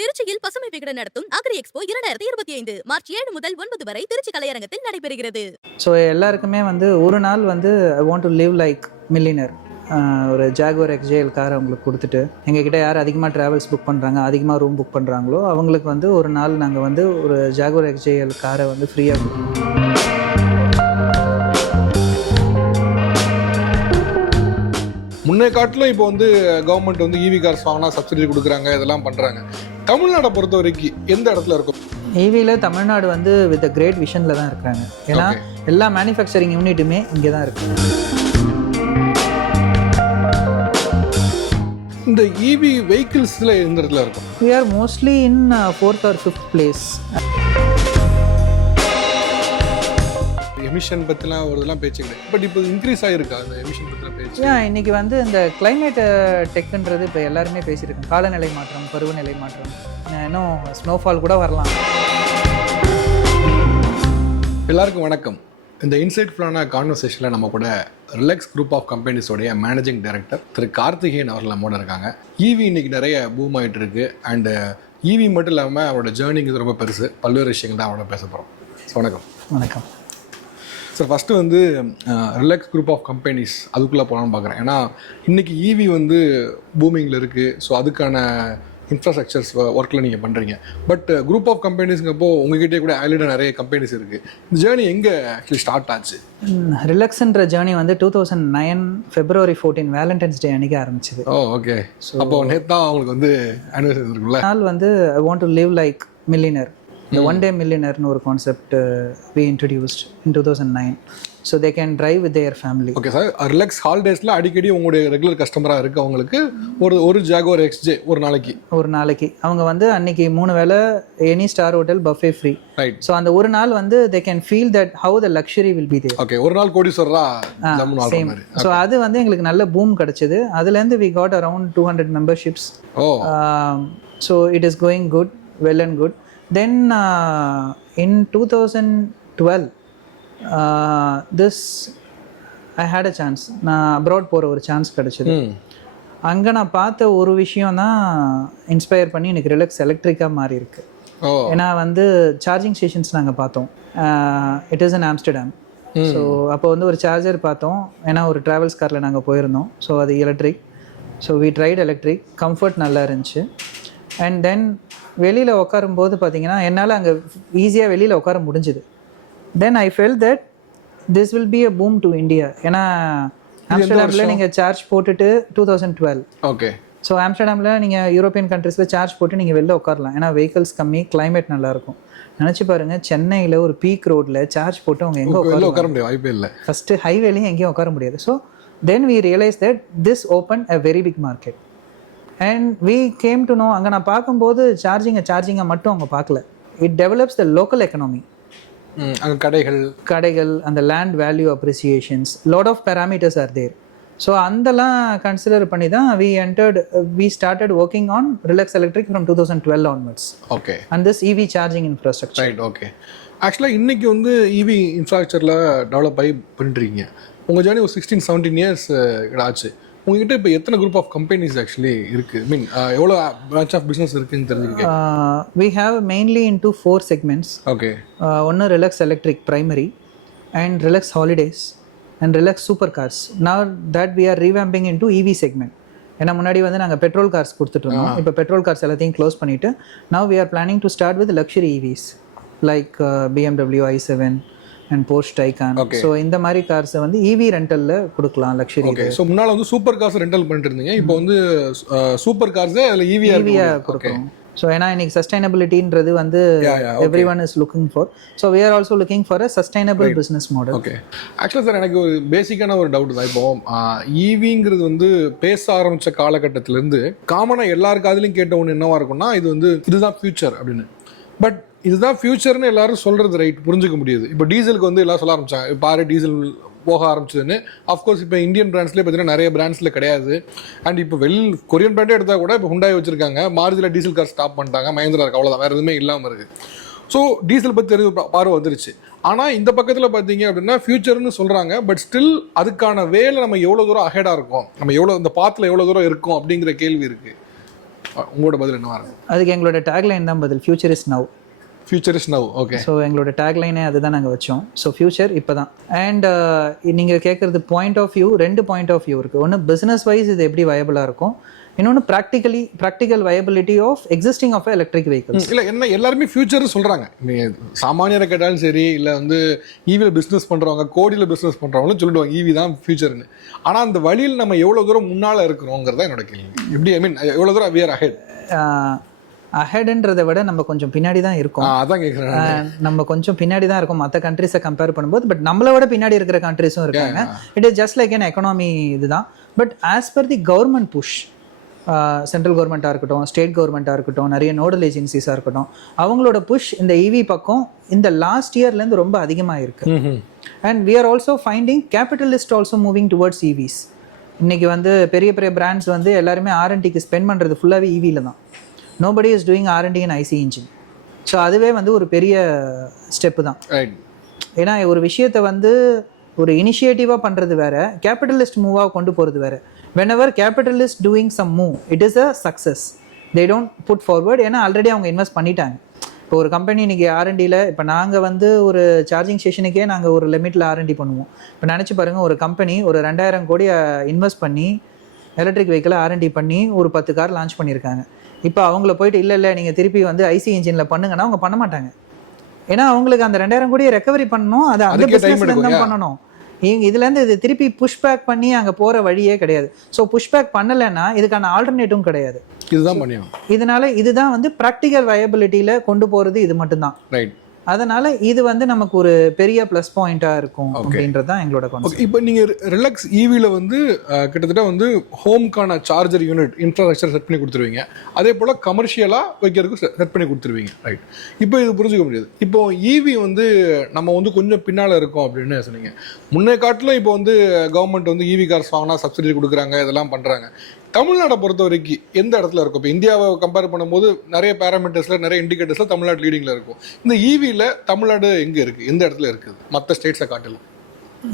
திருச்சியில் பசுமை விகடன் நடத்தும் அக்ரி எக்ஸ்போ 2025 மார்ச் 7 முதல் 9 வரை திருச்சி கலையரங்கத்தில் நடைபெறுகிறது. ஸோ எல்லாருக்குமே ஒரு நாள் I want to live like millionaire. ஒரு ஜாகுவர் எக்ஸ்ஜேஎல் கார் அவங்களுக்கு கொடுத்துட்டு, எங்ககிட்ட யார் அதிகமாக ட்ராவல்ஸ் புக் பண்ணுறாங்க, அதிகமாக ரூம் புக் பண்ணுறாங்களோ அவங்களுக்கு ஒரு நாள் நாங்கள் ஒரு ஜாகுவர் எக்ஸ்ஜேஎல் காரை ஃப்ரீயாக கொடுக்கணும். முன்னே காட்டிலும் இப்போ கவர்மெண்ட் இவி கார்ஸ் வாங்கினா சப்சிடி கொடுக்குறாங்க, இதெல்லாம் பண்ணுறாங்க. தமிழ்நாடை பொறுத்த வரைக்கும் எந்த இடத்துல இருக்கும்? ஈவியில் தமிழ்நாடு வித் கிரேட் விஷனில் தான் இருக்கிறாங்க. ஏன்னா எல்லா மேனுஃபேக்சரிங் யூனிட்டுமே இங்கே தான் இருக்கு. இந்த இவி வெஹிக்கிள்ஸில் எந்த இடத்துல இருக்கும்? We are mostly in 4th or 5th place. Emission பற்றிலாம் ஒரு இதெல்லாம் பேச்சு கிடையாது. பட் இப்போ இன்க்ரீஸ் ஆகிருக்கா அந்த எமிஷன் பற்றிலாம் பேச்சு? இன்னைக்கு இந்த கிளைமேட் டெக்ன்றது இப்போ எல்லாருமே பேசியிருக்கோம். காலநிலை மாற்றம், பருவநிலை மாற்றம், இன்னும் ஸ்னோஃபால் கூட வரலாம். எல்லாருக்கும் வணக்கம். இந்த இன்சைட்ஃபுல்லான கான்வர்சேஷனில் நம்ம கூட ரிலாக்ஸ் குரூப் ஆஃப் கம்பெனிஸோடைய மேனேஜிங் டைரக்டர் திரு கார்த்திகேயன் அவர்கள் நம்மோட இருக்காங்க. ஈவி இன்னைக்கு நிறைய பூம் ஆகிட்டு இருக்கு. அண்டு ஈவி மட்டும் இல்லாமல் அவரோட ஜேர்னிங்கிறது ரொம்ப பெருசு. பல்வேறு விஷயங்கள் தான் அவரோட பேச போகிறோம். வணக்கம். வணக்கம் சார். First relax group of companies அதுக்குள்ளே போகலான்னு பார்க்குறேன். ஏன்னா இன்றைக்கி ஈவி பூமிங்கில் இருக்குது. ஸோ அதுக்கான இன்ஃப்ராஸ்ட்ரக்சர்ஸ் ஒர்க்கில் நீங்கள் பண்ணுறீங்க. பட் குரூப் ஆஃப் கம்பெனிஸ்ங்கப்போ உங்ககிட்டே கூட ஆல்ரெடி நிறைய கம்பெனிஸ் இருக்குது. இந்த ஜேர்னி எங்கே ஆக்சுவலி ஸ்டார்ட் ஆச்சு? ரிலாக்ஸ்ன்ற ஜேர்னி 2009 February 14 வேலண்டைன்ஸ் டே அன்றைக்கி ஆரம்பிச்சிது. ஓகே. அப்போ நேற்று தான் அவங்களுக்கு ஆனிவர்சரி இருக்குல்ல. நாள் I want to live like millionaire. The one day millionaireனு ஒரு concept we introduced in 2009, so they can drive with their family. Okay sir. Relax ஹாலிடேஸில் அடிக்கடி உங்களுடைய ரெகுலர் கஸ்டமராக இருக்குது அவங்களுக்கு ஒரு ஜாகுவார் எக்ஸ்ஜே ஒரு நாளைக்கு அவங்க அன்னைக்கு 3 வேளை any star hotel buffet free. Right. So அந்த ஒரு நாள் they can feel that how the luxury will be there. Okay. ஒரு நாள் கோடீஸ்வரரா சேம். ஸோ அது எங்களுக்கு நல்ல பூம் கிடைச்சது. அதுலேருந்து we got around 200 memberships. So it is going good, well and good. Then in 2012 I had a chance. நான் abroad போகிற ஒரு சான்ஸ் கிடச்சிது. அங்கே நான் பார்த்த ஒரு விஷயம் தான் இன்ஸ்பயர் பண்ணி எனக்கு ரிலாக்ஸ் எலக்ட்ரிக்காக மாறி இருக்கு. ஏன்னா சார்ஜிங் ஸ்டேஷன்ஸ் நாங்கள் பார்த்தோம். It is in Amsterdam. So அப்போ ஒரு சார்ஜர் பார்த்தோம். ஏன்னா ஒரு ட்ராவல்ஸ் காரில் நாங்கள் போயிருந்தோம். ஸோ அது electric. So we tried electric. Comfort நல்லா இருந்துச்சு. அண்ட் தென் வெளியில் உட்காரும்போது பார்த்தீங்கன்னா என்னால் அங்கே ஈஸியாக வெளியில் உட்கார முடிஞ்சுது. Then I fell that this will be a boom to India. ஏன்னா ஆம்ஸ்டர்டாமில் நீங்கள் சார்ஜ் போட்டுட்டு 2012. ஓகே. ஸோ ஆம்ஸ்டர்டாமில் நீங்கள் யூரோப்பியன் கண்ட்ரீஸில் சார்ஜ் போட்டு நீங்கள் வெளில உட்காரலாம். ஏன்னா வெஹிக்கல்ஸ் கம்மி, கிளைமேட் நல்லாயிருக்கும். நினச்சி பாருங்கள், சென்னையில் ஒரு பீக் ரோட்டில் சார்ஜ் போட்டு அவங்க எங்கே உட்கார முடியாது, வாய்ப்பே இல்லை. ஃபஸ்ட்டு ஹைவேலையும் எங்கேயும் உட்கார முடியாது. So then we realize that this open a very big market. And we came to know, அங்கே நான் பார்க்கும்போது சார்ஜிங்கை மட்டும் அவங்க பார்க்கல. It develops the local economy. கடைகள், அந்த land value appreciations, lot of parameters are there. So அதெல்லாம் கன்சிடர் பண்ணி தான் we started working on Relax Electric from 2012 onwards. Okay. And this EV charging infrastructure. Right, okay. ஆக்சுவலாக இன்றைக்கி EV இன்ஃப்ராஸ்ட்ரக்சரில் develop ஆகி பண்ணிட்டுருக்கீங்க. உங்கள் ஜேர்னி ஒரு 16-17 இயர்ஸ் ஆச்சு. உங்ககிட்ட இப்போ எத்தனை குரூப் ஆஃப் கம்பெனிஸ் ஆக்சுவலி இருக்குது? எவ்வளோ பிரான்ச் ஆஃப் பிஸ்னஸ் இருக்குன்னு தெரிஞ்சுக்க. We have mainly into 4 segments. Okay. ஒன்று relax electric primary, and relax holidays, and relax super cars. Now that we are revamping into EV segment. ஏன்னா முன்னாடி நாங்கள் petrol cars கொடுத்துட்டு இருந்தோம். இப்போ பெட்ரோல் கார்ஸ் எல்லாத்தையும் க்ளோஸ் பண்ணிவிட்டு now we are planning to start with luxury EVs like BMW i7 and Porsche Taycan. So இந்த மாதிரி கார்ஸை EV ரெண்டலில் கொடுக்கலாம், லக்ஸரி. ஓகே. ஸோ முன்னால் சூப்பர் கார்ஸ் ரெண்டல் பண்ணிட்டு இருந்தீங்க. இப்போ சூப்பர் கார்ஸே அதில் ஈவியாக கொடுக்கும். ஸோ ஏன்னா இன்னைக்கு சஸ்டைனபிலிட்டின்றது everyone is looking for. So we are also looking for a sustainable business model. Okay. ஆக்சுவலாக சார், எனக்கு ஒரு பேசிக்கான ஒரு டவுட் தான். இப்போ ஈவிங்கிறது பேச ஆரம்பித்த காலகட்டத்திலேருந்து காமனாக எல்லாருக்கும் அதுலேயும் கேட்ட ஒன்று என்னவா இருக்கும்னா, இதுதான் ஃபியூச்சர் அப்படின்னு. பட் இதுதான் ஃபியூச்சர்னு எல்லாரும் சொல்கிறது ரைட், புரிஞ்சுக்க முடியுது. இப்போ டீசலுக்கு எல்லாம் சொல்ல ஆரம்பிச்சாங்க. இப்போ டீசல் போக ஆரம்பிச்சதுன்னு. அஃப்கோர்ஸ் இப்போ இந்தியன் பிராண்ட்ஸ்லேயே பார்த்தீங்கன்னா நிறைய பிராண்ட்ஸில் கிடையாது. அண்ட் இப்போ கொரியன் பிராண்டே எடுத்தால் கூட இப்போ ஹுண்டாய் வச்சிருக்காங்க. மாருதியில் டீசல் கார் ஸ்டாப் பண்ணிட்டாங்க. மஹேந்திரா இருக்கு, அவ்வளோதான், வேறு எதுவுமே இல்லாமல் இருக்குது. ஸோ டீசல் பற்றி பார்வை வந்துருச்சு. ஆனால் இந்த பக்கத்தில் பார்த்தீங்க அப்படின்னா ஃபியூச்சர்னு சொல்கிறாங்க. பட் ஸ்டில் அதுக்கான வேலை நம்ம எவ்வளோ தூரம் அஹெடாக இருக்கும், நம்ம எவ்வளோ இந்த பாத்தில் எவ்வளோ தூரம் இருக்கும் அப்படிங்கிற கேள்வி இருக்குது. உங்களோட பதில் என்னவா இருக்கும்? அதுக்கு எங்களோட டேக்லைன் தான் பதில், future is now. Future is now. Okay. So எங்களோட டேக்லைனே அதுதான் நாங்கள் வச்சோம். ஸோ ஃபியூச்சர் இப்போ தான். அண்ட் நீங்கள் கேட்குறது point of view, 2 point of view இருக்குது. ஒன்று பிஸ்னஸ் வைஸ் இது எப்படி வயபிளாக இருக்கும், இன்னொன்று practical viability of existing of electric vehicles. இல்லை என்ன எல்லாருமே ஃபியூச்சர் சொல்கிறாங்க. சாமானியரை கேட்டாலும் சரி, இல்லை வந்து ஈவியில் பிஸ்னஸ் பண்ணுறவங்க, கோடியில் பிஸ்னஸ் பண்ணுறவங்களும் சொல்லிடுவாங்க ஈவி தான் ஃபியூச்சர்னு. ஆனால் அந்த வழியில் நம்ம எவ்வளோ தூரம் முன்னால் இருக்கிறோங்கிறத என்னோட கேள்வி. எப்படி எவ்வளோ தூரம் we are ahead? அஹெட்ன்றதை விட நம்ம கொஞ்சம் பின்னாடி தான் இருக்கோம். அதான் கேட்குறேன். நம்ம கொஞ்சம் பின்னாடி தான் இருக்கோம் மற்ற கண்ட்ரிஸை கம்பேர் பண்ணும்போது. பட் நம்மளை விட பின்னாடி இருக்கிற கண்ட்ரிஸும் இருக்காங்க. It is just like an economy இதுதான். But as per the government push, central கவர்மெண்ட்டாக இருக்கட்டும், ஸ்டேட் கவர்மெண்ட்டாக இருக்கட்டும், நிறைய நோடல் ஏஜென்சிஸாக இருக்கட்டும், அவங்களோட புஷ் இந்த இவி பக்கம் இந்த லாஸ்ட் இயர்லேருந்து ரொம்ப அதிகமாக இருக்குது. And we are also finding capitalist also moving towards EVs. இன்றைக்கி வந்து பெரிய பெரிய பிராண்ட்ஸ் வந்து எல்லாருமே R&Dக்கு ஸ்பெண்ட் பண்ணுறது ஃபுல்லாகவே இவியில் தான். Nobody is doing R&D in IC engine. So அதுவே வந்து ஒரு பெரிய ஸ்டெப்பு தான். ஏன்னா ஒரு விஷயத்தை வந்து ஒரு இனிஷியேட்டிவாக பண்ணுறது வேறு, கேபிட்டலிஸ்ட் மூவாக கொண்டு போகிறது வேறு. whenever capitalist doing some move, it is a success. They don't put forward. ஏன்னா ஆல்ரெடி அவங்க இன்வெஸ்ட் பண்ணிட்டாங்க. இப்போ ஒரு கம்பெனி இன்றைக்கி R&Dயில், இப்போ நாங்கள் வந்து ஒரு சார்ஜிங் ஸ்டேஷனுக்கே நாங்கள் ஒரு லிமிட்டில் R&D பண்ணுவோம். இப்போ நினச்சி பாருங்கள், ஒரு கம்பெனி ஒரு 2000 கோடி இன்வெஸ்ட் பண்ணி எலக்ட்ரிக் வெஹிக்கிளை R&D பண்ணி ஒரு 10 கார் லான்ச் பண்ணியிருக்காங்க. இப்போ அவங்கள போயிட்டு இல்லை நீங்கள் திருப்பி வந்து ஐசி இன்ஜினில் பண்ணுங்கன்னா அவங்க பண்ண மாட்டாங்க. ஏன்னா அவங்களுக்கு அந்த 2000 கோடியை ரெக்கவரி பண்ணணும், அதை அந்த பிஸ்னஸ்லேருந்து தான் பண்ணணும். இதுலேருந்து இது திருப்பி புஷ்பேக் பண்ணி அங்கே போகிற வழியே கிடையாது. ஸோ புஷ்பேக் பண்ணலைன்னா இதுக்கான ஆல்டர்னேட்டிவும் கிடையாது. இதுதான் பண்ணியும். இதனால இதுதான் வந்து ப்ராக்டிக்கல் வயபிலிட்டியில் கொண்டு போகிறது இது மட்டும்தான். ரைட். அதனால இது வந்து நமக்கு ஒரு பெரிய ப்ளஸ் பாயிண்டாக இருக்கும் அப்படின்றது தான் எங்களோட கான்செப்ட். இப்போ நீங்கள் ரிலாக்ஸ் ஈவியில் வந்து கிட்டத்தட்ட வந்து ஹோம்க்கான சார்ஜர் யூனிட் இன்ஃப்ராஸ்ட்ரக்சர் செட் பண்ணி கொடுத்துருவீங்க, அதே போல் கமர்ஷியலாக வைக்கிறதுக்கு செட் பண்ணி கொடுத்துருவீங்க. ரைட். இப்போ இது புரிஞ்சுக்க முடியாது. இப்போ ஈவி வந்து நம்ம வந்து கொஞ்சம் பின்னால் இருக்கோம் அப்படின்னு சொன்னீங்க. முன்னே காட்டிலும் இப்போ வந்து கவர்மெண்ட் வந்து ஈவி கார்ஸ் வாங்கினா சப்சிடி கொடுக்குறாங்க, இதெல்லாம் பண்ணுறாங்க. தமிழ்நாட்டை பொறுத்த வரைக்கும் எந்த இடத்துல இருக்கும்? இப்போ இந்தியாவை கம்பேர் பண்ணும்போது நிறைய பேராமீட்டர்ஸில், நிறைய இண்டிகேட்டர்ஸில் தமிழ்நாடு லீடிங்கில் இருக்கும். இந்த ஈவியில் தமிழ்நாடு எங்கே இருக்குது, எந்த இடத்துல இருக்குது மற்ற ஸ்டேட்ஸை காட்டிலும்?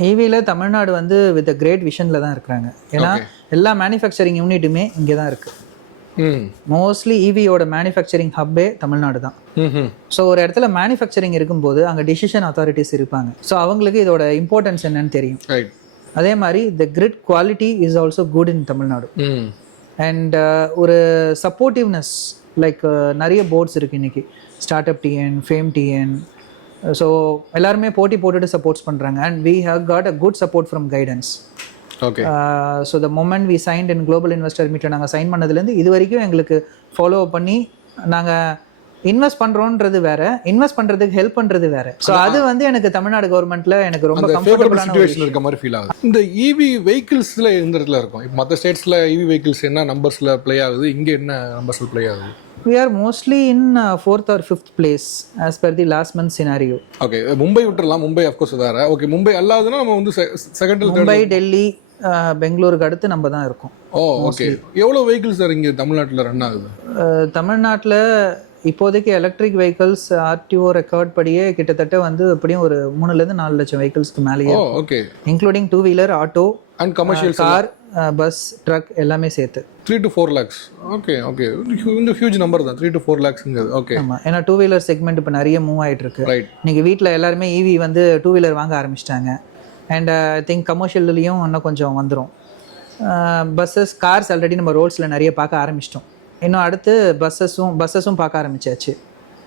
ஈவியில் தமிழ்நாடு வந்து வித் கிரேட் விஷனில் தான் இருக்கிறாங்க. ஏன்னா எல்லா மேனுஃபேக்சரிங் யூனிட்டுமே இங்கே தான் இருக்குது. மோஸ்ட்லி ஈவியோட மேனுஃபேக்சரிங் ஹப்பே தமிழ்நாடு தான். ஸோ ஒரு இடத்துல மேனுஃபேக்சரிங் இருக்கும்போது அங்கே டிசிஷன் அத்தாரிட்டிஸ் இருப்பாங்க. ஸோ அவங்களுக்கு இதோட இம்பார்ட்டன்ஸ் என்னன்னு தெரியும். அதே மாதிரி the grid quality is also good in Tamil Nadu. And ஒரு சப்போர்ட்டிவ்னஸ், லைக் நிறைய போர்ட்ஸ் இருக்குது இன்றைக்கி, start up TN, fame TN. So எல்லாருமே போட்டி போட்டுட்டு சப்போர்ட்ஸ் பண்ணுறாங்க. And we have got a good support from guidance. Okay. So the moment we signed in global investor மீட்டில் நாங்கள் சைன் பண்ணதுலேருந்து இது வரைக்கும் எங்களுக்கு ஃபாலோ பண்ணி நாங்கள் இன்வெஸ்ட் பண்றோம்ன்றது வேற, இன்வெஸ்ட் பண்றதுக்கு ஹெல்ப் பண்றது வேற. சோ அது வந்து எனக்கு தமிழ்நாடு கவர்மெண்ட்ல எனக்கு ரொம்ப கம்ஃபர்ட்டபிளான சிச்சுவேஷன் இருக்க மாதிரி ஃபீல் ஆகுது. இந்த ஈவி வெஹிக்கிள்ஸ்ல எந்த இடத்துல இருக்கும்? இப்போ மற்ற ஸ்டேட்ஸ்ல ஈவி வெஹிக்கிள்ஸ் என்ன நம்பர்ஸ்ல ப்ளே ஆகுது, இங்க என்ன நம்பர்ஸ்ல ப்ளே ஆகுது? We are mostly in 4th or 5th place as per the last month scenario. Okay. Mumbai விட்டுறலாம், மும்பை ஆஃப் கோர்ஸ் வேற. ஓகே. மும்பை அல்லாதனா நம்ம வந்து செகண்ட், மும்பை, டெல்லி, பெங்களூருக்கு அடுத்து நம்ம தான் இருக்கோம். ஓ ஓகே. எவ்வளவு வெஹிக்கிள்ஸ் சார் இங்க தமிழ்நாட்டுல ரன் ஆகுது? தமிழ்நாட்டில் இப்போதைக்கு எலக்ட்ரிக் வெஹிக்கிள்ஸ் ஆர்டிஓ ரெக்கார்ட் படியே கிட்டத்தட்ட வந்து எப்படியும் ஒரு 3 4 லட்சம் வெஹிக்கிள்ஸ்க்கு மேலேயே, including 2 wheeler, auto and commercial car, bus, truck எல்லாமே சேர்த்து 3 to 4 lakhs. Okay okay. இந்த ஹியூஜ் நம்பர் தான் 3 to 4 lakhsங்கிறது. ஓகே. ஆமா. ஏன்னா 2 வீலர் செக்மெண்ட் இப்போ நிறைய மூவ் ஆகிட்டு இருக்கு. இன்னைக்கு வீட்டில் எல்லாருமே ஈவி வந்து 2 வீலர் வாங்க ஆரம்பிச்சிட்டாங்க. அண்ட் ஐ திங்க் கமர்ஷியல்லையும் இன்னும் கொஞ்சம் வந்துடும். பஸ்ஸஸ், கார்ஸ் ஆல்ரெடி நம்ம ரோட்ஸில் நிறைய பார்க்க ஆரம்பிச்சிட்டோம். இன்னும் அடுத்து பஸ்ஸஸும் பார்க்க ஆரம்பிச்சாச்சு.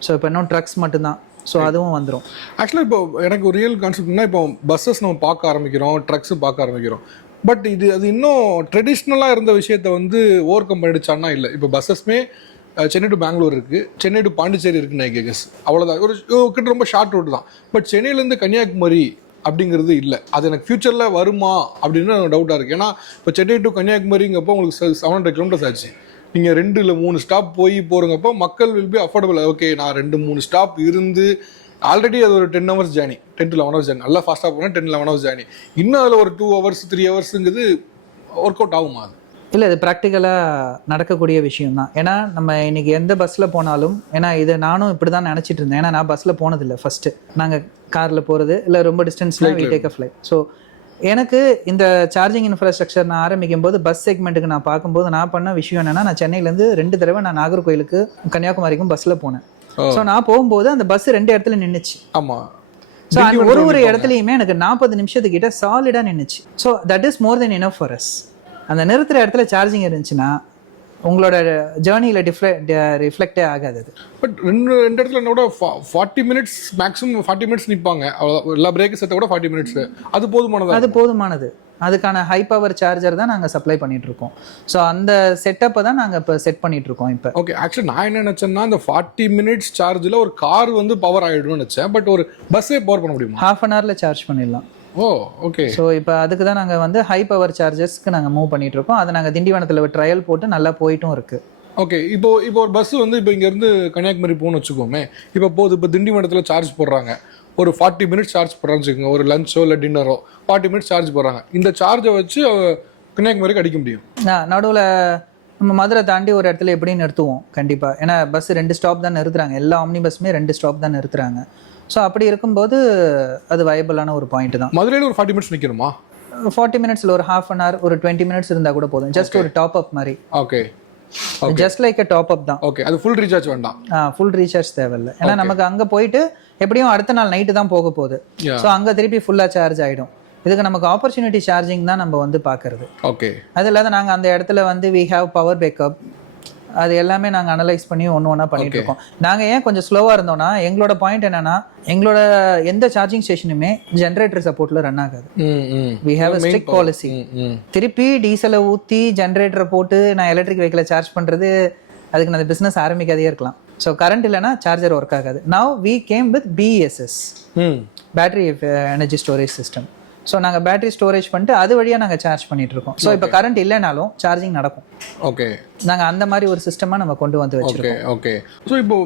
ஸோ இப்போ இன்னும் ட்ரக்ஸ் மட்டும்தான். ஸோ அதுவும் வந்துடும். ஆக்சுவலாக இப்போ எனக்கு ஒரு ரியல் கான்செப்ட்னா, இப்போ பஸ்ஸஸ் நம்ம பார்க்க ஆரம்பிக்கிறோம், ட்ரக்ஸும் பார்க்க ஆரம்பிக்கிறோம். பட் அது இன்னும் ட்ரெடிஷ்னலாக இருந்த விஷயத்தை வந்து ஓவர் கம் பண்ணிடுச்சான்னா இல்லை. இப்போ பஸ்ஸஸ்மே சென்னை டு பெங்களூர் இருக்குது, சென்னை டு பாண்டிச்சேரி இருக்குன்னு ஐ கெஸ். அவ்வளோதான். ஒரு கிட்ட ரொம்ப ஷார்ட் ரூட் தான். பட் சென்னையிலேருந்து கன்னியாகுமரி அப்படிங்கிறது இல்லை. அது எனக்கு ஃபியூச்சரில் வருமா அப்படின்னு டவுட்டாக இருக்குது. ஏன்னா இப்போ சென்னை டு கன்னியாகுமரிங்கப்போ உங்களுக்கு 700 கிலோமீட்டர்ஸ் ஆச்சு. நீங்கள் 2 இல்லை 3 ஸ்டாப் போகிறங்கப்போ மக்கள் வில் பி அஃபோர்டபுள். ஓகே, நான் 2-3 ஸ்டாப் இருந்து ஆல்ரெடி அது ஒரு 10 hours journey, 10 to 11 hours journey, நல்லா ஃபாஸ்ட்டாக போனால் 10-11 hours ஜேர்னி. இன்னும் அதில் ஒரு 2 hours 3 hours ஒர்க் அவுட் ஆகுமா? அது இல்லை, இது ப்ராக்டிக்கலாக நடக்கக்கூடிய விஷயம் தான். ஏன்னா நம்ம இன்றைக்கி எந்த பஸ்ஸில் போனாலும், ஏன்னா இதை நானும் இப்படி தான் நினச்சிட்டு இருந்தேன். ஏன்னா நான் பஸ்ஸில் போனதில்லை. ஃபஸ்ட்டு நாங்கள் காரில் போகிறது இல்லை, ரொம்ப டிஸ்டன்ஸில் we take a flight. So எனக்கு இந்த சார்ஜிங் இன்ஃப்ராஸ்ட்ரக்சர் நான் ஆரம்பிக்கும் போது பஸ் செக்மெண்ட்டுக்கு நான் பார்க்கும்போது நான் பண்ண விஷயம் என்னன்னா, நான் சென்னையிலேருந்து 2 தடவை நான் நாகர்கோயிலுக்கு கன்னியாகுமரிக்கும் பஸ்ஸில் போனேன். ஸோ நான் போகும்போது அந்த பஸ் 2 இடத்துல நின்றுச்சு. ஆமாம். ஸோ அந்த ஒரு இடத்துலையுமே எனக்கு 40 நிமிஷத்துக்கிட்ட சாலிடாக நின்றுச்சு. So that is more then enough for us. அந்த நிறுத்துகிற இடத்துல சார்ஜிங் இருந்துச்சுன்னா உங்களோட ஜேர்னியில் ரிஃப்ளெக்டே ஆகாது. அது பட் ரெண்டு இடத்துல என்ன கூட 40 மினிட்ஸ் மேக்ஸிமம் 40 மினிட்ஸ் நிற்பாங்க. எல்லா பிரேக் சேர்த்த கூட 40 மினிட்ஸ். அது போதுமானது? அது போதுமானது. அதுக்கான ஹை பவர் சார்ஜர் தான் நாங்கள் சப்ளை பண்ணிட்டு இருக்கோம். ஸோ அந்த செட்டப்பை தான் நாங்கள் இப்போ செட் பண்ணிட்டு இருக்கோம் இப்போ. ஓகே, ஆக்சுவலி நான் என்ன நினச்சேன்னா, இந்த 40 மினிட்ஸ் சார்ஜில் ஒரு கார் வந்து பவர் ஆகிடும்னு நினச்சேன். பட் ஒரு பஸ்ஸே பவர் பண்ண முடியுமா? ½ அன் ஹவரில் சார்ஜ் பண்ணிடலாம். ஓ, ஓகே. ஸோ இப்போ அதுக்கு தான் நாங்கள் வந்து ஹை பவர் சார்ஜர்ஸ்க்கு நாங்கள் மூவ் பண்ணிட்டு இருக்கோம். அதை நாங்கள் திண்டிவனத்தில் ட்ரையல் போட்டு நல்லா போயிட்டும் இருக்கு. ஓகே, இப்போ ஒரு பஸ் வந்து இப்போ இங்கேருந்து கன்னியாகுமரி போகணும்னு வச்சுக்கோமே, இப்போ திண்டிவனத்தில் சார்ஜ் போடுறாங்க, ஒரு 40 மினிட்ஸ் சார்ஜ் போடுறான்னு வச்சுக்கோங்க. ஒரு லஞ்சோ இல்லை டின்னரோ 40 மினிட்ஸ் சார்ஜ் போடுறாங்க. இந்த சார்ஜை வச்சு கன்னியாகுமரிக்கு அடிக்க முடியும். நடுவில் நம்ம மதுரை தாண்டி ஒரு இடத்துல எப்படி நிறுத்துவோம் கண்டிப்பாக. ஏன்னா பஸ் 2 ஸ்டாப் தான் நிறுத்துறாங்க. எல்லா ஆம்னி பஸ்ஸுமே 2 ஸ்டாப் தான் நிறுத்துறாங்க. ஸோ அப்படி இருக்கும்போது அது வயபிளான ஒரு பாயிண்ட் தான். மதுரையில் ஒரு 40 மினிட்ஸ் நிற்கணுமா? 40 மினிட்ஸில் ஒரு ½ அன் ஹவர், ஒரு 20 மினிட்ஸ் இருந்தால் கூட போதும். ஜஸ்ட் ஒரு டாப் அப் மாதிரி. ஓகே, ஜஸ்ட் லைக் அ டாப் அப் தான். ஓகே, அது ஃபுல் ரீசார்ஜ் வேண்டாம். ஃபுல் ரீசார்ஜ் தேவையில்லை. ஏன்னா நமக்கு அங்கே போயிட்டு எப்படியும் அடுத்த நாள் நைட்டு தான் போக போகுது. ஸோ அங்கே திருப்பி ஃபுல்லாக சார்ஜ் ஆகிடும். இதுக்கு நமக்கு ஆப்பர்ச்சுனிட்டி சார்ஜிங் தான் நம்ம வந்து பார்க்கறது. ஓகே, அது இல்லாத நாங்கள் அந்த இடத்துல வந்து வி ஹேவ் பவர் பேக்கப், அது எல்லாமே நாங்கள் அனலைஸ் பண்ணி ஒன்றா பண்ணிட்டு இருக்கோம். நாங்கள் ஏன் கொஞ்சம் ஸ்லோவாக இருந்தோம்னா, எங்களோட பாயிண்ட் என்னன்னா, எங்களோட எந்த சார்ஜிங் ஸ்டேஷனுமே ஜென்ரேட்டர் சப்போர்ட்ல ரன் ஆகாது. We have a strict policy. திருப்பி டீசலை ஊற்றி ஜென்ரேட்டரை போட்டு நான் எலக்ட்ரிக் வெஹிக்கிளை சார்ஜ் பண்ணுறது, அதுக்கு நான் பிஸ்னஸ் ஆரம்பிக்காதே இருக்கலாம். ஸோ கரண்ட் இல்லைன்னா சார்ஜர் ஒர்க் ஆகாது. Now we came with BESS, battery energy storage system. So நாங்கள் பேட்டரி ஸ்டோரேஜ் பண்ணிட்டு அது வழியாக நாங்கள் சார்ஜ் பண்ணிட்டு இருக்கோம். ஸோ இப்போ கரண்ட் இல்லைனாலும் சார்ஜிங் நடக்கும். ஓகே, நாங்கள் அந்த மாதிரி ஒரு சிஸ்டமாக நம்ம கொண்டு வந்து வச்சிருக்கோம். ஓகே. ஸோ இப்போ